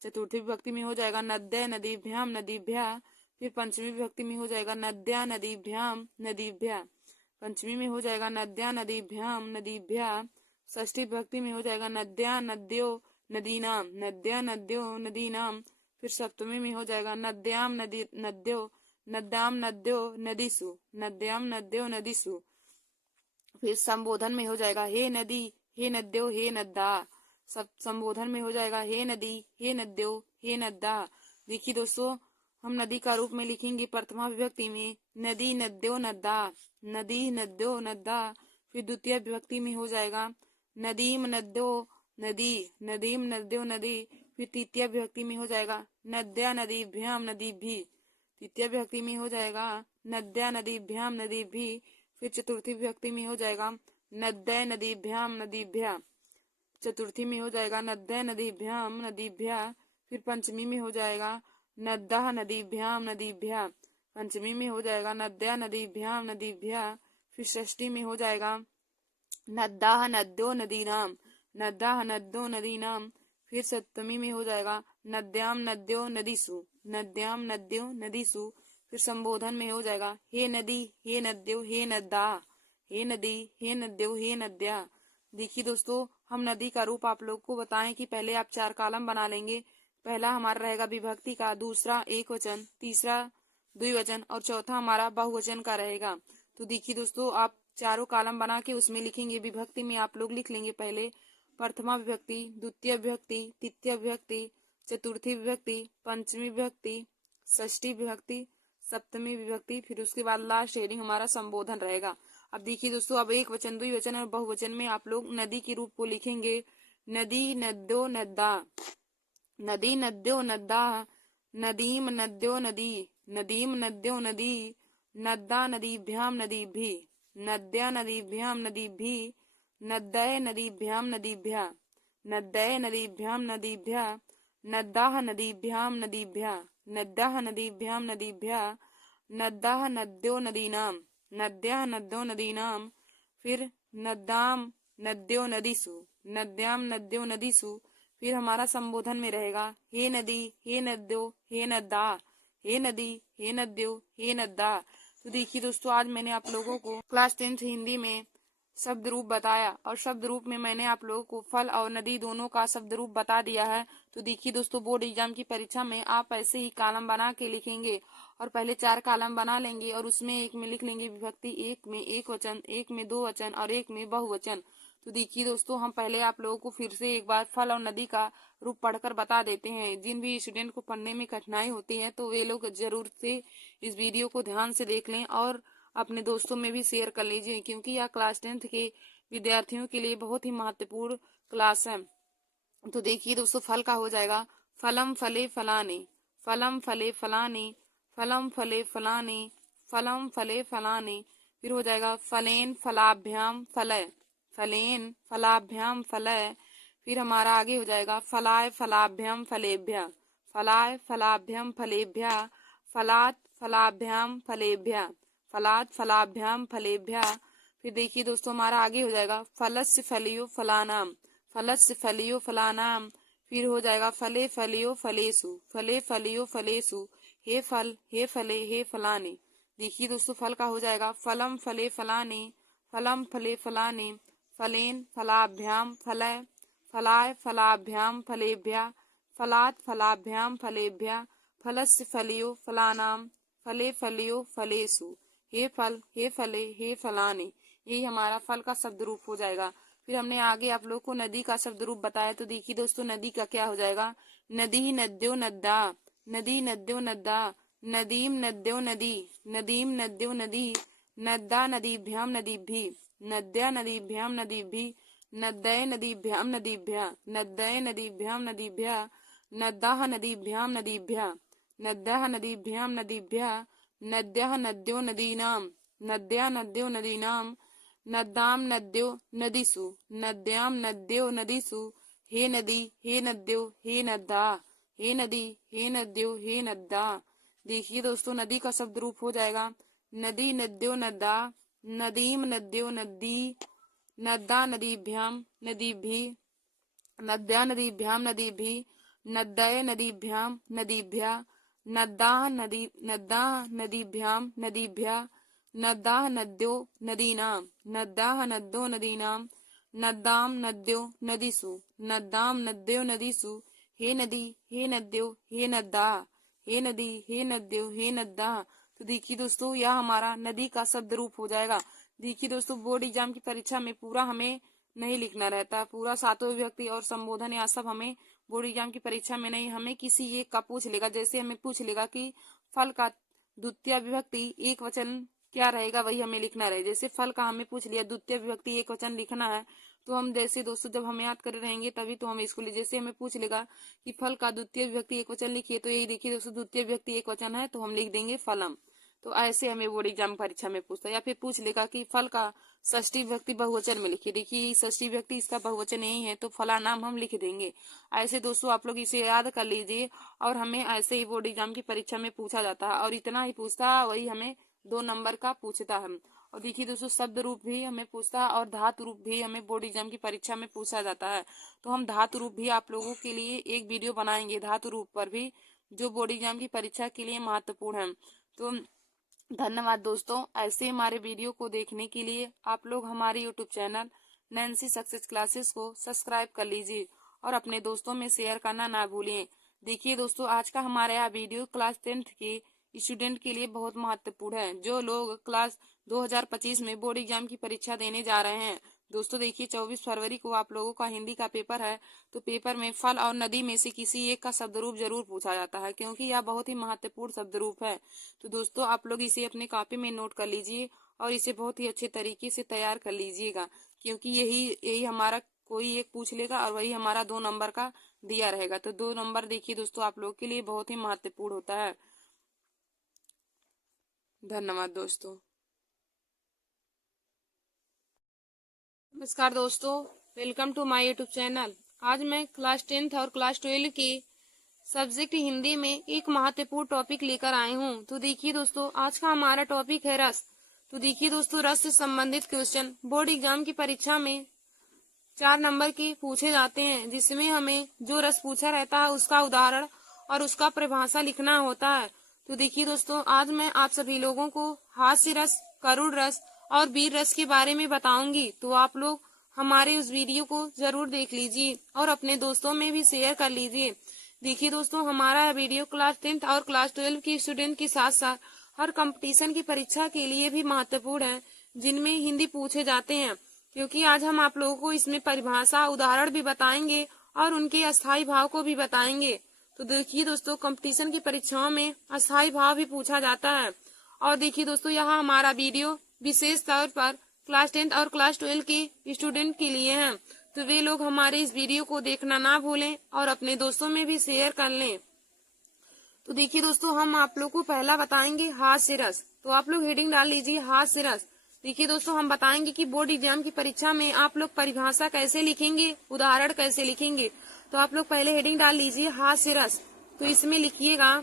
चतुर्थी विभक्ति में हो जाएगा नद्य नदीभ्याम नदीभ्या। फिर पंचमी विभक्ति में हो जाएगा नद्या नदीभ्याम नदीभ्या, पंचमी में हो जाएगा नद्या नदीभ्याम नदीभ्या। षष्ठी विभक्ति में हो जाएगा नद्या नद्यो नदीनाम, नद्या नद्यो नदीनाम। फिर सप्तमी में हो जाएगा नद्याम नदी नद्यो, नद्याम नद्यो नदीसु, नद्याम नद्यो नदीसु। फिर संबोधन में हो जाएगा हे नदी हे नद्यो हे नद्दा, सब संबोधन में हो जाएगा हे नदी हे नद्यो हे नद्दा। देखिए दोस्तों, हम नदी का रूप में लिखेंगे प्रथमा विभक्ति में नदी नद्यो नद्दा, नदी नद्यो नद्दा। फिर द्वितीय विभक्ति में हो जाएगा नदीम नद्यो नदी, नदीम नद्यो नदी। फिर तृतीय विभक्ति में हो जाएगा नद्या नदीभ्याम नदीभि, तृतीय विभक्ति में हो जाएगा नद्या नदीभ्याम नदीभि। फिर चतुर्थी विभक्ति में हो जाएगा नद्य नदीभ्याम नदीभ्या, चतुर्थी में हो जाएगा नद्य नदीभ्याम नदीभ्या। फिर पंचमी में हो जाएगा नद्दा नदीभ्याम नदीभ्या, पंचमी में हो जाएगा नद्या नदीभ्याम नदीभ्या। फिर षष्ठी में हो जाएगा नद्दा नद्यो नदीनाम, नद्दा नद्यो नदीनाम। फिर सप्तमी में हो जाएगा नद्याम नद्यो नदीसु, नद्याम नद्यो नदीसु। फिर संबोधन में हो जाएगा हे नदी हे नद्यो हे नद्दा, हे नदी हे नद्यो हे नद्या। देखिए दोस्तों, हम नदी का रूप आप लोग को बताएं कि पहले आप चार कॉलम बना लेंगे। पहला हमारा रहेगा विभक्ति का, दूसरा एक वचन, तीसरा द्विवचन और चौथा हमारा बहुवचन का रहेगा। तो देखिए दोस्तों, आप चारों कॉलम बना के उसमें लिखेंगे। विभक्ति में आप लोग लिख लेंगे पहले प्रथमा विभक्ति, द्वितीय विभक्ति, तृतीय विभक्ति, चतुर्थी विभक्ति, पंचमी विभक्ति, षष्ठी विभक्ति, सप्तमी विभक्ति। फिर उसके बाद लास्ट हेडिंग हमारा संबोधन रहेगा। अब देखिए दोस्तों, अब एक वचन, द्विवचन और बहुवचन में आप लोग नदी के रूप को लिखेंगे। नदी नद्यो नद्दा, नदी नद्यो नद्दा, नदीम नद्यो नदी, नदीम नद्यो नदी, नद्दा नदीभ्याम नदीभिः, नद्या नदीभ्याम नदीभिः, नद्दय नदीभ्याम नदीभ्यः, नद्दय नदीभ्याम नदीभ्यः, नद्दाः नदीभ्याम नदीभ्यः, नद्दाः नदीभ्याम नदीभ्यः, नद्दाः नद्यो नदीनाम, नद्याः नद्यो नदीनाम, फिर नद्दाम नद्यो नदीसु, नद्याम नद्यो नदीसु। फिर हमारा संबोधन में रहेगा हे नदी, हे नद्यो, हे नद्दा, हे नदी, हे नद्यो, हे नद्दा। तो देखिए दोस्तों, आज मैंने आप लोगों को क्लास 10th हिंदी में शब्द रूप बताया और शब्द रूप में मैंने आप लोगों को फल और नदी दोनों का शब्द रूप बता दिया है। तो देखिए दोस्तों, बोर्ड एग्जाम की परीक्षा में आप ऐसे ही कॉलम बना के लिखेंगे और पहले 4 कॉलम बना लेंगे और उसमें एक में लिख लेंगे विभक्ति, एक में एक वचन, एक में दो वचन और एक में बहुवचन। तो देखिए दोस्तों, हम पहले आप लोगों को फिर से एक बार फल और नदी का रूप पढ़कर बता देते हैं। जिन भी स्टूडेंट को पढ़ने में कठिनाई होती है तो वे लोग जरूर से इस वीडियो को ध्यान से देख लें और अपने दोस्तों में भी शेयर कर लीजिए, क्योंकि यह क्लास 10th के विद्यार्थियों के लिए बहुत ही महत्वपूर्ण क्लास है। तो देखिए दोस्तों, फल का हो जाएगा फलम फले फलाने, फलम फले फलाने, फलम फले फलाने, फलम फले फलाने। फिर हो जाएगा फलेन फलाभ्याम फलय, फलेन फलाभ्याम फलय। फिर हमारा आगे हो जाएगा फलाय फलाभ्याम फलेभ्य, फलाय फलाभ्याम फलेभ्य, फलात फलाभ्याम फलेभ्य, फलात फलाभ्याम फलेभ्य। फिर देखिए दोस्तों, हमारा आगे हो जाएगा फलस्य फलियो फलानाम, फलस्य फलियो फलानाम। फिर हो जाएगा फले फलियो फलेसु, फले फलियो फलेसु, हे फल हे फले हे फलाने। देखिए दोस्तों, फल का हो जाएगा फलम फले फलाने, फलम फले फलाने, फलेन फलाभ्याम फलय, फलाय फलाभ्याम फलेभ्य, फलात फलाभ्याम फलेभ्य, फलस्य फलियो फलानाम, फले फलियो फलेसु, हे फल हे फले हे फलाने। यही हमारा फल का शब्द रूप हो जाएगा। फिर हमने आगे आप लोग को नदी का शब्द रूप बताया। तो देखिए दोस्तों, नदी का क्या हो जाएगा नदी नद्यो नद्दा, नदी नद्यो नद्दा, नदीम नद्यो नदी, नदीम नद्यो नदी, नद्दा नदीभ्याम नदीभिः, नद्या नदीभ्याम नदीभिः, नद्दय नदीभ्याम नदीभ्यः, नद्दय नदीभ्याम नदीभ्यः, नद्दाः नदीभ्याम नदीभ्यः, नद्याः नदीभ्याम नदीभ्यः, नद्याः नद्यो नदीनाम, नद्या नद्यो नदीनाम, नद्दाम नद्यो नदीसु, नद्याम नद्यो नदीसु, हे नदी हे नद्यो हे नद्दा, हे नदी हे नद्यो हे नद्दा। देखिए दोस्तों, नदी का शब्द रूप हो जाएगा नदी नद्यो नद्दा, नदीम नद्यो नदी, नद्दा नदीभ्याम नदीभिः, नद्या नदीभ्याम नदीभिः, नद्दय नदीभ्याम नदीभ्यः, नद्दाः नदीभ्याम नदीभ्यः, नद्दाः नद्यो नदीनाम, नद्दाः नद्यो नदीनाम, नद्दाम नद्यो नदीसु, नद्दाम नद्यो नदीसु, हे नदी हे नद्यो हे नद्दा, हे नदी हे नद्यो हे नद्दा। तो देखिए दोस्तों, यह हमारा नदी का शब्द रूप हो जाएगा। देखिए दोस्तों, बोर्ड एग्जाम की परीक्षा में पूरा हमें नहीं लिखना रहता, पूरा सातों विभक्ति और संबोधन या सब हमें बोर्ड एग्जाम की परीक्षा में नहीं, हमें किसी एक का पूछ लेगा। जैसे हमें पूछ लेगा कि फल का द्वितीय विभक्ति एक वचन क्या रहेगा, वही हमें लिखना रहे। जैसे फल का हमें पूछ लिया द्वितीय विभक्ति एक वचन लिखना है, तो हम जैसे दोस्तों जब हम याद कर रहेंगे तभी तो हम इसको जैसे हमें पूछ लेगा कि फल का द्वितीय विभक्ति एक वचन लिखिए, तो यही देखिए दोस्तों, द्वितीय विभक्ति एक वचन है तो हम लिख देंगे फलम। तो ऐसे हमें बोर्ड एग्जाम परीक्षा में पूछता है। या फिर पूछ लेगा कि फल का षष्ठी विभक्ति बहुवचन में लिखिए, देखिए षष्ठी विभक्ति इसका बहुवचन यही है तो फला नाम हम लिख देंगे। ऐसे दोस्तों आप लोग इसे याद कर लीजिए और हमें ऐसे ही बोर्ड एग्जाम की परीक्षा में पूछा जाता है और इतना ही पूछता है, वही हमें 2 नंबर का पूछता है। और देखिए दोस्तों, शब्द रूप भी हमें पूछता है और धातु रूप भी हमें बोर्ड एग्जाम की परीक्षा में पूछा जाता है। तो हम धातु रूप भी आप लोगों के लिए एक वीडियो बनाएंगे धातु रूप पर भी, जो बोर्ड एग्जाम की परीक्षा के लिए महत्वपूर्ण है। तो धन्यवाद दोस्तों। ऐसे हमारे वीडियो को देखने के लिए आप लोग हमारे YouTube channel Nancy success classes को सब्सक्राइब कर लीजिए और अपने दोस्तों में शेयर करना ना भूलिए। देखिए दोस्तों, आज का हमारा यह वीडियो क्लास 10th के स्टूडेंट के लिए बहुत महत्वपूर्ण है, जो लोग क्लास 2025 में बोर्ड एग्जाम की परीक्षा देने जा रहे हैं। दोस्तों देखिए, 24 फरवरी को आप लोगों का हिंदी का पेपर है, तो पेपर में फल और नदी में से किसी एक का शब्द रूप जरूर पूछा जाता है, क्योंकि यह बहुत ही महत्वपूर्ण शब्द रूप है। तो दोस्तों आप लोग इसे अपने कॉपी में नोट कर लीजिए और इसे बहुत ही अच्छे तरीके से तैयार कर लीजिएगा, क्योंकि यही हमारा कोई एक पूछ लेगा और वही हमारा 2 नंबर का दिया रहेगा। तो 2 नंबर देखिए दोस्तों आप लोग के लिए बहुत ही महत्वपूर्ण होता है। धन्यवाद दोस्तों। नमस्कार दोस्तों, welcome to my YouTube channel. आज मैं क्लास 10th और क्लास 12 की सब्जेक्ट हिंदी में एक महत्वपूर्ण टॉपिक लेकर आए हूँ। तो देखिए दोस्तों, आज का हमारा टॉपिक है रस। तो देखिए दोस्तों, रस से संबंधित क्वेश्चन बोर्ड एग्जाम की परीक्षा में 4 नंबर के पूछे जाते हैं, जिसमें हमें जो रस पूछा रहता है उसका उदाहरण और उसका परिभाषा लिखना होता है। तो देखिए दोस्तों, आज मैं आप सभी लोगों को हास्य रस, करुण रस और वीर रस के बारे में बताऊंगी। तो आप लोग हमारे उस वीडियो को जरूर देख लीजिए और अपने दोस्तों में भी शेयर कर लीजिए। देखिए दोस्तों, हमारा वीडियो क्लास 10th और क्लास 12 की स्टूडेंट के साथ साथ हर कंपटीशन की परीक्षा के लिए भी महत्वपूर्ण है, जिनमें हिंदी पूछे जाते हैं। क्योंकि आज हम आप लोगों को इसमें परिभाषा, उदाहरण भी बताएंगे और उनके अस्थायी भाव को भी बताएंगे। तो देखिए दोस्तों, कंपटीशन की परीक्षाओं में अस्थायी भाव भी पूछा जाता है। और देखिए दोस्तों, यहाँ हमारा वीडियो विशेष तौर पर क्लास 10th और क्लास 12 के स्टूडेंट के लिए है। तो वे लोग हमारे इस वीडियो को देखना ना भूलें और अपने दोस्तों में भी शेयर कर लें। तो देखिए दोस्तों, हम आप लोग को पहला बताएंगे हास्य रस। तो आप लोग हेडिंग डाल लीजिए हास्य रस। देखिए दोस्तों, हम बताएंगे कि बोर्ड एग्जाम की परीक्षा में आप लोग परिभाषा कैसे लिखेंगे, उदाहरण कैसे लिखेंगे। तो आप लोग पहले हेडिंग डाल लीजिए हास्य रस। तो इसमें लिखिएगा,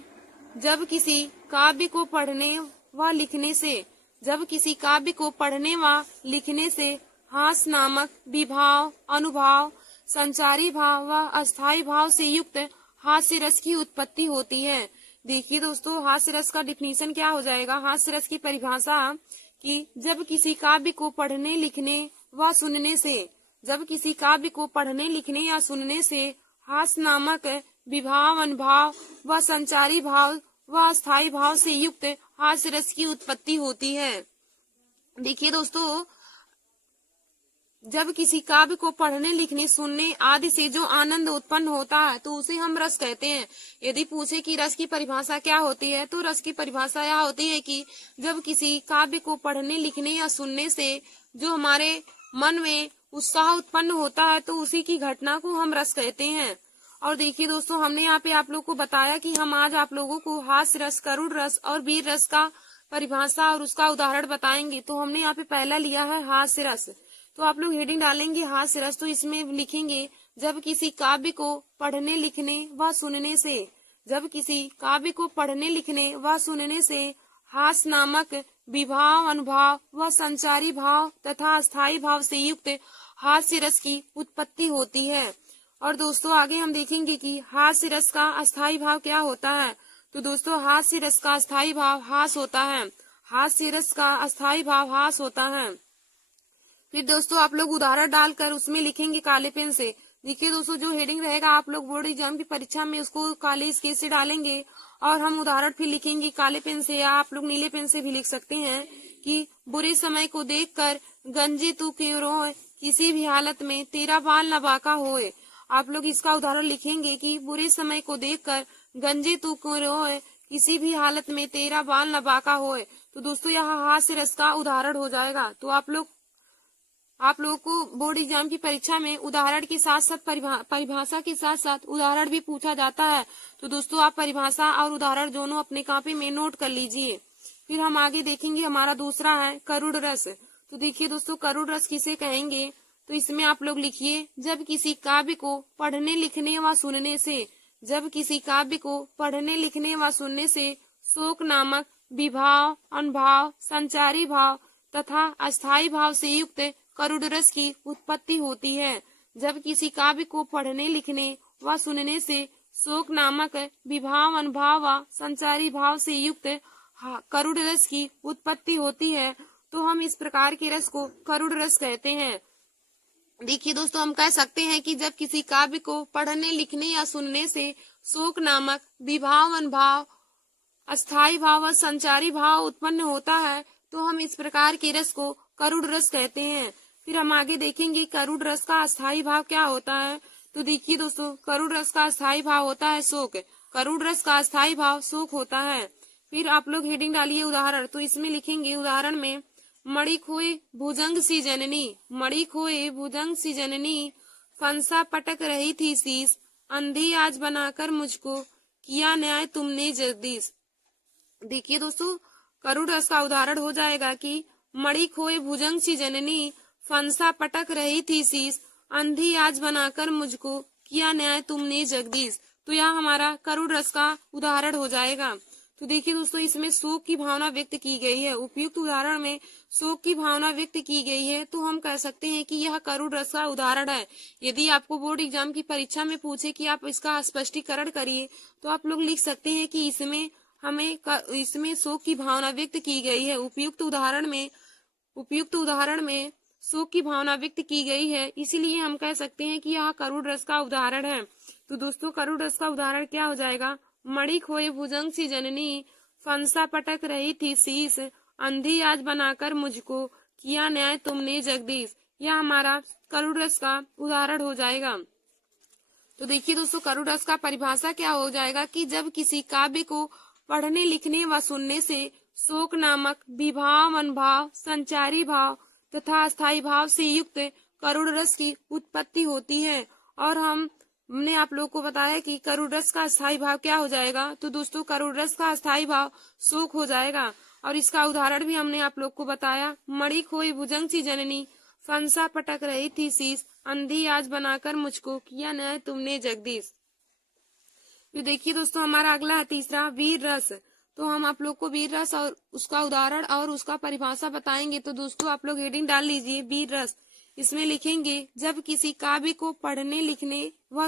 जब किसी काव्य को पढ़ने व लिखने से, जब किसी काव्य को पढ़ने व लिखने से हास्य नामक विभाव, अनुभाव, संचारी भाव व अस्थायी भाव से युक्त हास्य रस की उत्पत्ति होती है। देखिए दोस्तों, हास्य रस का डिफिनीशन क्या हो जाएगा। हास्य रस की परिभाषा कि जब किसी काव्य को पढ़ने, लिखने व सुनने से, जब किसी काव्य को पढ़ने, लिखने या सुनने से हास्य नामक विभाव, अनुभाव व संचारी भाव व अस्थायी भाव से युक्त हास्य रस की उत्पत्ति होती है। देखिए दोस्तों, जब किसी काव्य को पढ़ने, लिखने, सुनने आदि से जो आनंद उत्पन्न होता है तो उसे हम रस कहते हैं। यदि पूछे कि रस की परिभाषा क्या होती है, तो रस की परिभाषा यह होती है कि जब किसी काव्य को पढ़ने, लिखने या सुनने से जो हमारे मन में उत्साह उत्पन्न होता है तो उसी की घटना को हम रस कहते हैं। और देखिए दोस्तों, हमने यहाँ पे आप लोग को बताया कि हम आज आप लोगों को हास्य रस, करुण रस और वीर रस का परिभाषा और उसका उदाहरण बताएंगे। तो हमने यहाँ पे पहला लिया है हास्य रस। तो आप लोग हेडिंग डालेंगे हास्य रस। तो इसमें लिखेंगे, जब किसी काव्य को पढ़ने, लिखने व सुनने से, जब किसी काव्य को पढ़ने, लिखने व सुनने से हास्य नामक विभाव, अनुभाव व संचारी भाव तथा अस्थायी भाव से युक्त हास्य रस की उत्पत्ति होती है। और दोस्तों, आगे हम देखेंगे कि हास्य रस का अस्थायी भाव क्या होता है। तो दोस्तों, हास्य रस का अस्थायी भाव हास होता है। हास्य रस का अस्थायी भाव हास होता है। फिर दोस्तों, आप लोग उदाहरण डालकर उसमें लिखेंगे काले पेन से। देखिए दोस्तों, जो हेडिंग रहेगा आप लोग बोर्ड एग्जाम की परीक्षा में उसको काले स्केच से डालेंगे और हम उदाहरण फिर लिखेंगे काले पेन से, या आप लोग नीले पेन से भी लिख सकते हैं कि बुरे समय को देखकर गंजे तू क्यों रोए, किसी भी हालत में तेरा बाल न बाका होए। आप लोग इसका उदाहरण लिखेंगे कि बुरे समय को देखकर गंजे तू क्यों रोए, किसी भी हालत में तेरा बाल न बाका होए। तो दोस्तों, यहाँ हास्य रस का उदाहरण हो जाएगा। तो आप लोगों को बोर्ड एग्जाम की परीक्षा में उदाहरण के साथ साथ परिभाषा के साथ साथ उदाहरण भी पूछा जाता है। तो दोस्तों, आप परिभाषा और उदाहरण दोनों अपने कॉपी में नोट कर लीजिए। फिर हम आगे देखेंगे, हमारा दूसरा है करुण रस। तो देखिए दोस्तों, करुण रस किसे कहेंगे। तो इसमें आप लोग लिखिए, जब किसी काव्य को पढ़ने, लिखने व सुनने से, जब किसी काव्य को पढ़ने, लिखने व सुनने से शोक नामक विभाव, अनुभाव, संचारी भाव तथा अस्थायी भाव से युक्त करुण रस की उत्पत्ति होती है। जब किसी काव्य को पढ़ने, लिखने व सुनने से शोक नामक विभाव, अनुभाव व संचारी भाव से युक्त करुण रस की उत्पत्ति होती है, तो हम इस प्रकार के रस को करुण रस कहते हैं। देखिए दोस्तों, हम कह सकते हैं कि जब किसी काव्य को पढ़ने, लिखने या सुनने से शोक नामक विभाव, अनुभाव, अस्थायी भाव व संचारी भाव उत्पन्न होता है, तो हम इस प्रकार के रस को करुण रस कहते हैं। फिर हम आगे देखेंगे करुण रस का अस्थायी भाव क्या होता है। तो देखिए दोस्तों, करुण रस का अस्थायी भाव होता है शोक। करुण रस का अस्थायी भाव शोक होता है। फिर आप लोग हेडिंग डालिए उदाहरण। तो इसमें लिखेंगे उदाहरण में, मणि खोए भुजंग सी जननी, मणि खोए भुजंग सी जननी, फंसा पटक रही थी शीश, अंधी आज बनाकर मुझको किया न्याय तुमने जगदीश। देखिए दोस्तों, करुण रस का उदाहरण हो जाएगा कि मणि खोए भुजंग सी जननी, फंसा पटक रही थी शीश, अंधी आज बनाकर मुझको किया न्याय तुमने जगदीश। तो यह हमारा करुण रस का उदाहरण हो जाएगा। तो देखिए दोस्तों, इसमें शोक की भावना व्यक्त की गई है। उपयुक्त उदाहरण में शोक की भावना व्यक्त की गई है, तो हम कह सकते हैं कि यह करुण रस का उदाहरण है। यदि आपको बोर्ड एग्जाम की परीक्षा में पूछे कि आप इसका स्पष्टीकरण करिए, तो आप लोग लिख सकते हैं कि इसमें शोक की भावना व्यक्त की गई है। उपयुक्त उदाहरण में शोक की भावना व्यक्त की गई है, इसीलिए हम कह सकते हैं कि यह करुण रस का उदाहरण है। तो दोस्तों, करुण रस का उदाहरण क्या हो जाएगा? मणि खोए भुजंग सी जननी, फंसा पटक रही थी शीश, अंधी आज बनाकर मुझको किया न्याय तुमने जगदीश। यह हमारा करुण रस का उदाहरण हो जाएगा। तो देखिए दोस्तों, करुण रस का परिभाषा क्या हो जाएगा कि जब किसी काव्य को पढ़ने लिखने व सुनने से शोक नामक विभाव, अनुभाव, संचारी भाव तथा अस्थायी भाव से युक्त करुण रस की उत्पत्ति होती है। और हमने आप लोग को बताया कि करुण रस का अस्थायी भाव क्या हो जाएगा। तो दोस्तों, करुण रस का अस्थायी भाव शोक हो जाएगा। और इसका उदाहरण भी हमने आप लोग को बताया, मणि खोई भुजंग सी जननी, फंसा पटक रही थी शीश, अंधी आज बनाकर मुझको किया न्याय तुमने जगदीश। तो देखिए दोस्तों, हमारा अगला है तीसरा, वीर रस। तो हम आप लोग को वीर रस और उसका उदाहरण और उसका परिभाषा बताएंगे। तो दोस्तों, आप लोग हेडिंग डाल लीजिए, वीर रस। इसमें लिखेंगे, जब किसी काव्य को पढ़ने लिखने व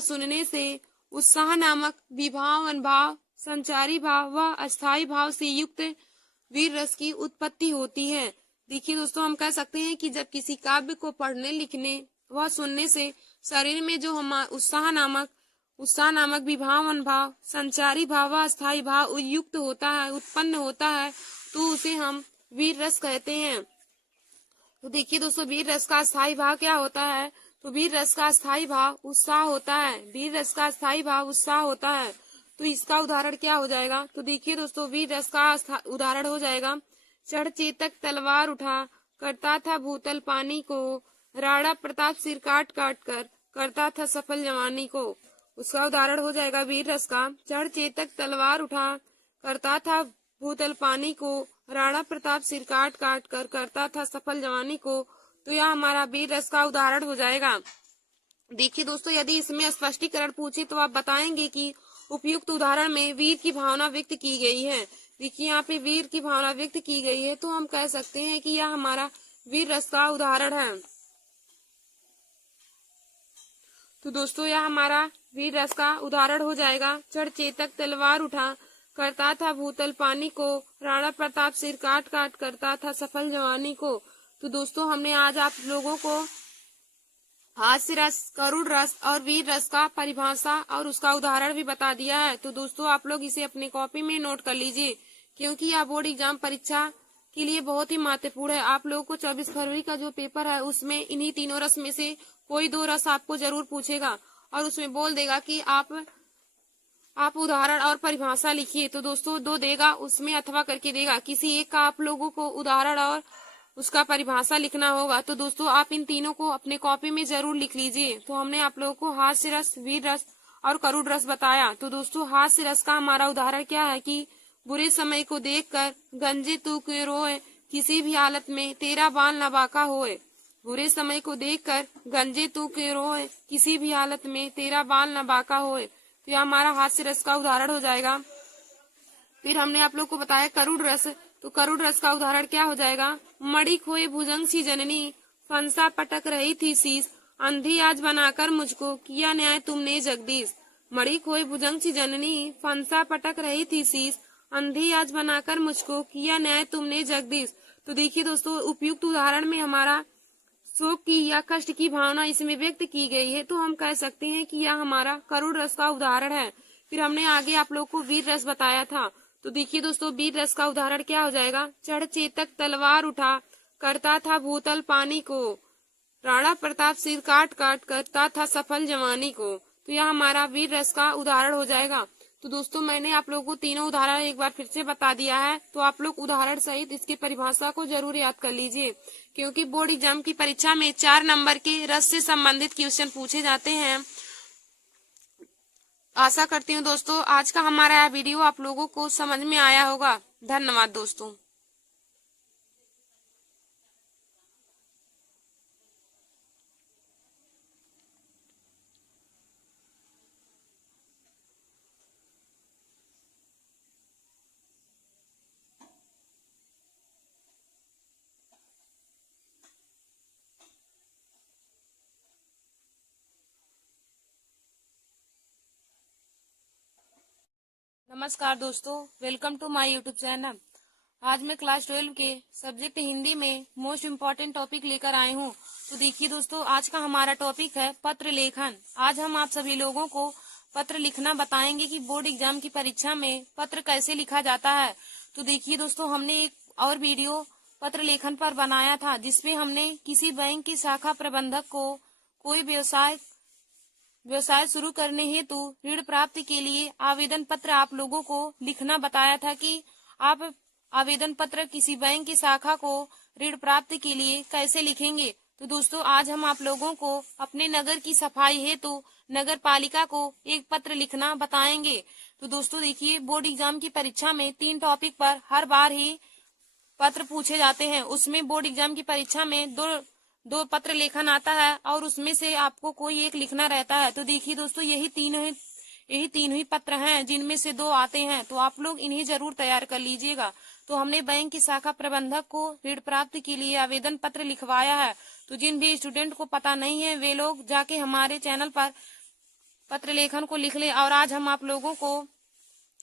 सुनने से उत्साह नामक विभाव, अनुभाव, संचारी भाव व अस्थायी भाव से युक्त वीर रस की उत्पत्ति होती है। देखिए दोस्तों, हम कह सकते हैं कि जब किसी काव्य को पढ़ने लिखने व सुनने से शरीर में जो उत्साह नामक विभाव, अनुभाव, संचारी भाव व अस्थायी भाव युक्त होता है, उत्पन्न होता है, तो उसे हम वीर रस कहते हैं। तो देखिए दोस्तों, वीर रस का अस्थायी भाव क्या होता है? तो वीर रस का अस्थायी भाव उत्साह होता है। वीर रस का अस्थायी भाव उत्साह होता है। तो इसका उदाहरण क्या हो जाएगा? तो देखिए दोस्तों, वीर रस का उदाहरण हो जाएगा, चढ़ चेतक तलवार उठा, करता था भूतल पानी को, राणा प्रताप सिर काट काट कर, करता था सफल जवानी को। उसका उदाहरण हो जाएगा वीर रस का, चढ़ चेतक तलवार उठा, करता था भूतल पानी को, राणा प्रताप सिर काट काट कर, करता था सफल जवानी को। तो यह हमारा वीर रस का उदाहरण हो जाएगा। देखिए दोस्तों, यदि इसमें स्पष्टीकरण पूछे तो आप बताएंगे कि उपयुक्त उदाहरण में वीर की भावना व्यक्त की गई है। देखिए, यहाँ पे वीर की भावना व्यक्त की गई है, तो हम कह सकते हैं कि यह हमारा वीर रस का उदाहरण है। तो दोस्तों, यह हमारा वीर रस का उदाहरण हो जाएगा, चढ़ चेतक तलवार उठा, करता था भूतल पानी को, राणा प्रताप सिर काट काट, करता था सफल जवानी को। तो दोस्तों, हमने आज आप लोगों को हास्य रस, करुण रस और वीर रस का परिभाषा और उसका उदाहरण भी बता दिया है। तो दोस्तों, आप लोग इसे अपने कॉपी में नोट कर लीजिए, क्योंकि यह बोर्ड एग्जाम परीक्षा के लिए बहुत ही महत्वपूर्ण है। आप लोगों को 24 फरवरी का जो पेपर है, उसमें इन्हीं तीनों रस में से कोई दो रस आपको जरूर पूछेगा और उसमें बोल देगा कि आप उदाहरण और परिभाषा लिखिए। तो दोस्तों, दो देगा, उसमें अथवा करके देगा, किसी एक का आप लोगों को उदाहरण और उसका परिभाषा लिखना होगा। तो दोस्तों, आप इन तीनों को अपने कॉपी में जरूर लिख लीजिए। तो हमने आप लोगों को हास्य रस, वीर रस और करुण रस बताया। तो दोस्तों, हास्य रस का हमारा उदाहरण क्या है कि बुरे समय को देखकर गंजे तू क्यों रोए, किसी भी हालत में तेरा बाल न बाका होए। बुरे समय को देखकर गंजे तू क्यों रोए, किसी भी हालत में तेरा बाल न बाका होए। तो यह हमारा हास्य रस का उदाहरण हो जाएगा। फिर हमने आप लोग को बताया करुण रस। तो करुण रस का उदाहरण क्या हो जाएगा? मणि खोए भुजंग सी जननी, फंसा पटक रही थी शीश, अंधी आज बनाकर मुझको किया न्याय तुमने जगदीश। मणि खोए भुजंग सी जननी, फंसा पटक रही थी शीश, अंधी आज बनाकर मुझको किया न्याय तुमने जगदीश। तो देखिए दोस्तों, उपयुक्त उदाहरण में हमारा शोक की या कष्ट की भावना इसमें व्यक्त की गई है, तो हम कह सकते हैं कि यह हमारा करुण रस का उदाहरण है। फिर हमने आगे आप लोग को वीर रस बताया था। तो देखिए दोस्तों, वीर रस का उदाहरण क्या हो जाएगा? चढ़ चेतक तलवार उठा, करता था भूतल पानी को, राणा प्रताप सिर काट काट, करता था सफल जवानी को। तो यह हमारा वीर रस का उदाहरण हो जाएगा। तो दोस्तों मैंने आप लोगों को तीनों उदाहरण एक बार फिर से बता दिया है, तो आप लोग उदाहरण सहित इसकी परिभाषा को जरूर याद कर लीजिए, क्योंकि बोर्ड एग्जाम की परीक्षा में 4 नंबर के रस से संबंधित क्वेश्चन पूछे जाते हैं। आशा करती हूँ दोस्तों आज का हमारा यह वीडियो आप लोगों को समझ में आया होगा। धन्यवाद दोस्तों। नमस्कार दोस्तों, welcome to my YouTube channel. आज मैं क्लास 12 के सब्जेक्ट हिंदी में मोस्ट इम्पोर्टेंट टॉपिक लेकर आई हूँ। तो देखिए दोस्तों आज का हमारा टॉपिक है पत्र लेखन। आज हम आप सभी लोगों को पत्र लिखना बताएंगे कि बोर्ड एग्जाम की परीक्षा में पत्र कैसे लिखा जाता है। तो देखिए दोस्तों हमने एक और वीडियो पत्र लेखन पर बनाया था, जिसमें हमने किसी बैंक की शाखा प्रबंधक को कोई व्यवसाय शुरू करने हेतु ऋण प्राप्ति के लिए आवेदन पत्र आप लोगों को लिखना बताया था कि आप आवेदन पत्र किसी बैंक की शाखा को ऋण प्राप्ति के लिए कैसे लिखेंगे। तो दोस्तों आज हम आप लोगों को अपने नगर की सफाई हेतु नगर पालिका को एक पत्र लिखना बताएंगे। तो दोस्तों देखिए बोर्ड एग्जाम की परीक्षा में 3 टॉपिक पर हर बार ही पत्र पूछे जाते हैं। उसमें बोर्ड एग्जाम की परीक्षा में दो पत्र लेखन आता है और उसमें से आपको कोई एक लिखना रहता है। तो देखिए दोस्तों यही तीन ही पत्र हैं जिनमें से 2 आते हैं, तो आप लोग इन्हें जरूर तैयार कर लीजिएगा। तो हमने बैंक की शाखा प्रबंधक को ऋण प्राप्ति के लिए आवेदन पत्र लिखवाया है। तो जिन भी स्टूडेंट को पता नहीं है वे लोग जाके हमारे चैनल पर पत्र लेखन को लिख ले। और आज हम आप लोगों को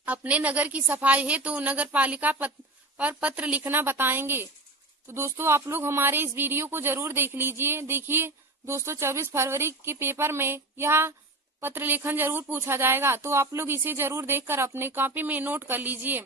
अपने नगर की सफाई हेतु नगर पालिका पर पत्र लिखना बताएंगे। तो दोस्तों आप लोग हमारे इस वीडियो को जरूर देख लीजिए। देखिए दोस्तों 24 फरवरी के पेपर में यह पत्र लेखन जरूर पूछा जाएगा, तो आप लोग इसे जरूर देखकर अपने कॉपी में नोट कर लीजिए।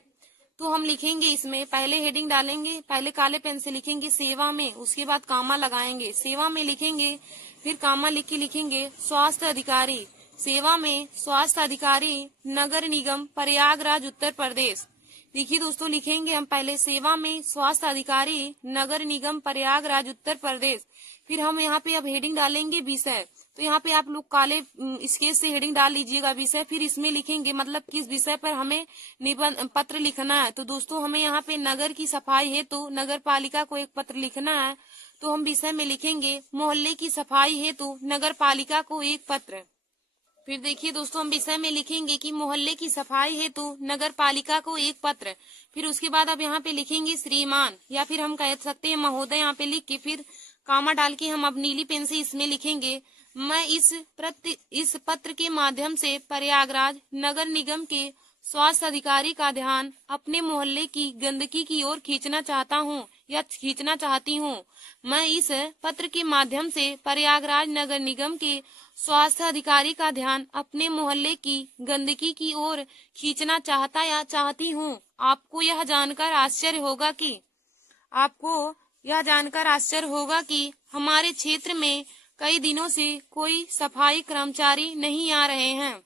तो हम लिखेंगे, इसमें पहले हेडिंग डालेंगे, पहले काले पेन से लिखेंगे सेवा में, उसके बाद कामा लगाएंगे, सेवा में लिखेंगे, फिर कामा लिख के लिखेंगे स्वास्थ्य अधिकारी। सेवा में स्वास्थ्य अधिकारी नगर निगम प्रयागराज उत्तर प्रदेश। देखिए दोस्तों लिखेंगे हम पहले सेवा में स्वास्थ्य अधिकारी नगर निगम प्रयागराज उत्तर प्रदेश। फिर हम यहाँ पे अब हेडिंग डालेंगे विषय। तो यहाँ पे आप लोग काले स्केच से हेडिंग डाल लीजिएगा विषय, फिर इसमें लिखेंगे मतलब किस विषय पर हमें निबंध पत्र लिखना है। तो दोस्तों हमें यहाँ पे नगर की सफाई है तो नगर पालिका को एक पत्र लिखना है, तो हम विषय में लिखेंगे मोहल्ले की सफाई हेतु नगर पालिका को एक पत्र। फिर देखिए दोस्तों हम विषय में लिखेंगे कि मोहल्ले की सफाई हेतु नगर पालिका को एक पत्र। फिर उसके बाद अब यहाँ पे लिखेंगे श्रीमान, या फिर हम कह सकते हैं महोदय। यहाँ पे लिख के फिर कामा डाल के हम अब नीली पेन से इसमें लिखेंगे मैं इस पत्र के माध्यम से प्रयागराज नगर निगम के स्वास्थ्य अधिकारी का ध्यान अपने मोहल्ले की गंदगी की ओर खींचना चाहता हूँ या खींचना चाहती हूँ। मैं इस पत्र के माध्यम से प्रयागराज नगर निगम के स्वास्थ्य अधिकारी का ध्यान अपने मोहल्ले की गंदगी की ओर खींचना चाहता या चाहती हूँ। आपको यह जानकर आश्चर्य होगा कि हमारे क्षेत्र में कई दिनों से कोई सफाई कर्मचारी नहीं आ रहे हैं।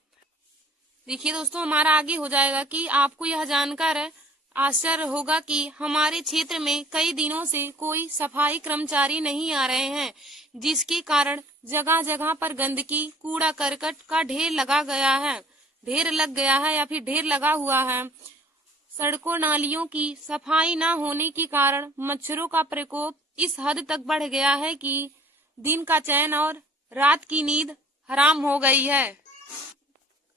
देखिए दोस्तों हमारा आगे हो जाएगा कि आपको यह जानकर आश्चर्य होगा कि हमारे क्षेत्र में कई दिनों से कोई सफाई कर्मचारी नहीं आ रहे हैं, जिसके कारण जगह जगह पर गंदगी कूड़ा करकट का ढेर लग गया है या फिर ढेर लगा हुआ है। सड़कों नालियों की सफाई न होने के कारण मच्छरों का प्रकोप इस हद तक बढ़ गया है कि दिन का चैन और रात की नींद हराम हो गई है।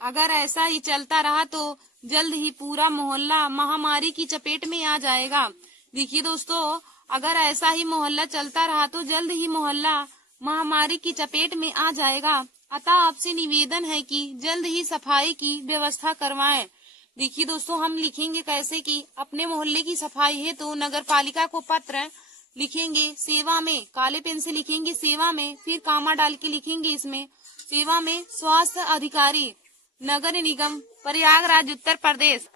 अगर ऐसा ही चलता रहा तो जल्द ही पूरा मोहल्ला महामारी की चपेट में आ जाएगा। देखिए दोस्तों अगर ऐसा ही मोहल्ला चलता रहा तो जल्द ही मोहल्ला महामारी की चपेट में आ जाएगा। अतः आपसे निवेदन है कि जल्द ही सफाई की व्यवस्था करवाएं। देखिए दोस्तों हम लिखेंगे कैसे कि अपने मोहल्ले की सफाई है तो नगर पालिका को पत्र लिखेंगे सेवा में, काले पेन से लिखेंगे सेवा में, फिर कामा डाल के लिखेंगे इसमें सेवा में स्वास्थ्य अधिकारी नगर निगम प्रयागराज उत्तर प्रदेश।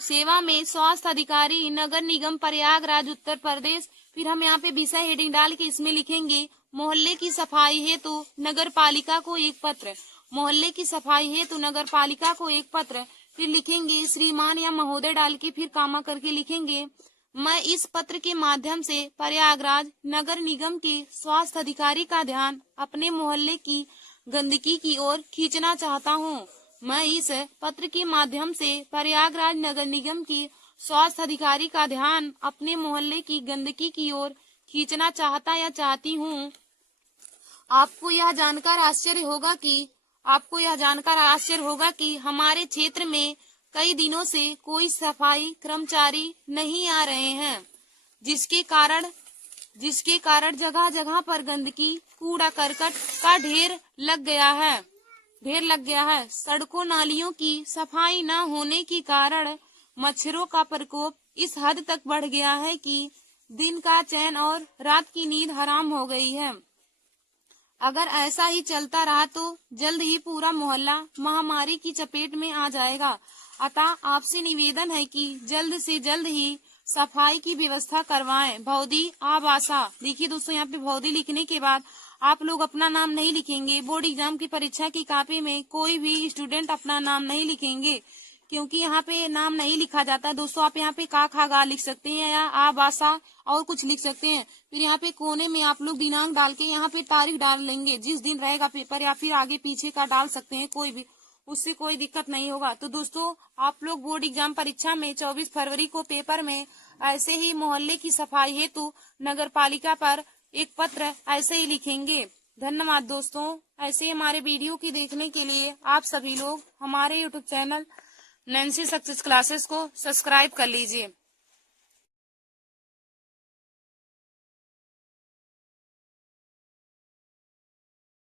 सेवा में स्वास्थ्य अधिकारी नगर निगम प्रयागराज उत्तर प्रदेश। फिर हम यहाँ पे विषय हेडिंग डाल के इसमें लिखेंगे मोहल्ले की सफाई है तो नगर पालिका को एक पत्र। मोहल्ले की सफाई हेतु नगर पालिका को एक पत्र, फिर लिखेंगे श्रीमान या महोदय डाल के फिर कामा करके लिखेंगे। मैं इस पत्र के माध्यम से प्रयागराज नगर निगम के स्वास्थ्य अधिकारी का ध्यान अपने मोहल्ले की गंदगी की ओर खींचना चाहता हूँ। मैं इस पत्र के माध्यम से प्रयागराज नगर निगम के स्वास्थ्य अधिकारी का ध्यान अपने मोहल्ले की गंदगी की ओर खींचना चाहता या चाहती हूँ। आपको यह जानकर आश्चर्य होगा कि हमारे क्षेत्र में कई दिनों से कोई सफाई कर्मचारी नहीं आ रहे हैं, जिसके कारण जगह जगह पर गंदगी, कूड़ा करकट का ढेर लग गया है। सड़कों नालियों की सफाई न होने के कारण मच्छरों का प्रकोप इस हद तक बढ़ गया है कि दिन का चैन और रात की नींद हराम हो गई है। अगर ऐसा ही चलता रहा तो जल्द ही पूरा मोहल्ला महामारी की चपेट में आ जाएगा। अतः आपसे निवेदन है कि जल्द से जल्द ही सफाई की व्यवस्था करवाएं। भौदी आबासा। देखिए दोस्तों, यहाँ पे भौदी लिखने के बाद आप लोग अपना नाम नहीं लिखेंगे। बोर्ड एग्जाम की परीक्षा की कॉपी में कोई भी स्टूडेंट अपना नाम नहीं लिखेंगे, क्योंकि यहाँ पे नाम नहीं लिखा जाता। दोस्तों आप यहाँ पे का खा गा लिख सकते हैं या आबासा और कुछ लिख सकते हैं। फिर यहाँ पे कोने में आप लोग दिनांक डाल के यहाँ पे तारीख डाल लेंगे, जिस दिन रहेगा पेपर, या फिर आगे पीछे का डाल सकते हैं, कोई भी, उससे कोई दिक्कत नहीं होगा। तो दोस्तों आप लोग बोर्ड एग्जाम परीक्षा में 24 फरवरी को पेपर में ऐसे ही मोहल्ले की सफाई हेतु नगर पालिका पर एक पत्र ऐसे ही लिखेंगे। धन्यवाद दोस्तों। ऐसे हमारे वीडियो की देखने के लिए आप सभी लोग हमारे YouTube channel Nancy success classes को सब्सक्राइब कर लीजिए।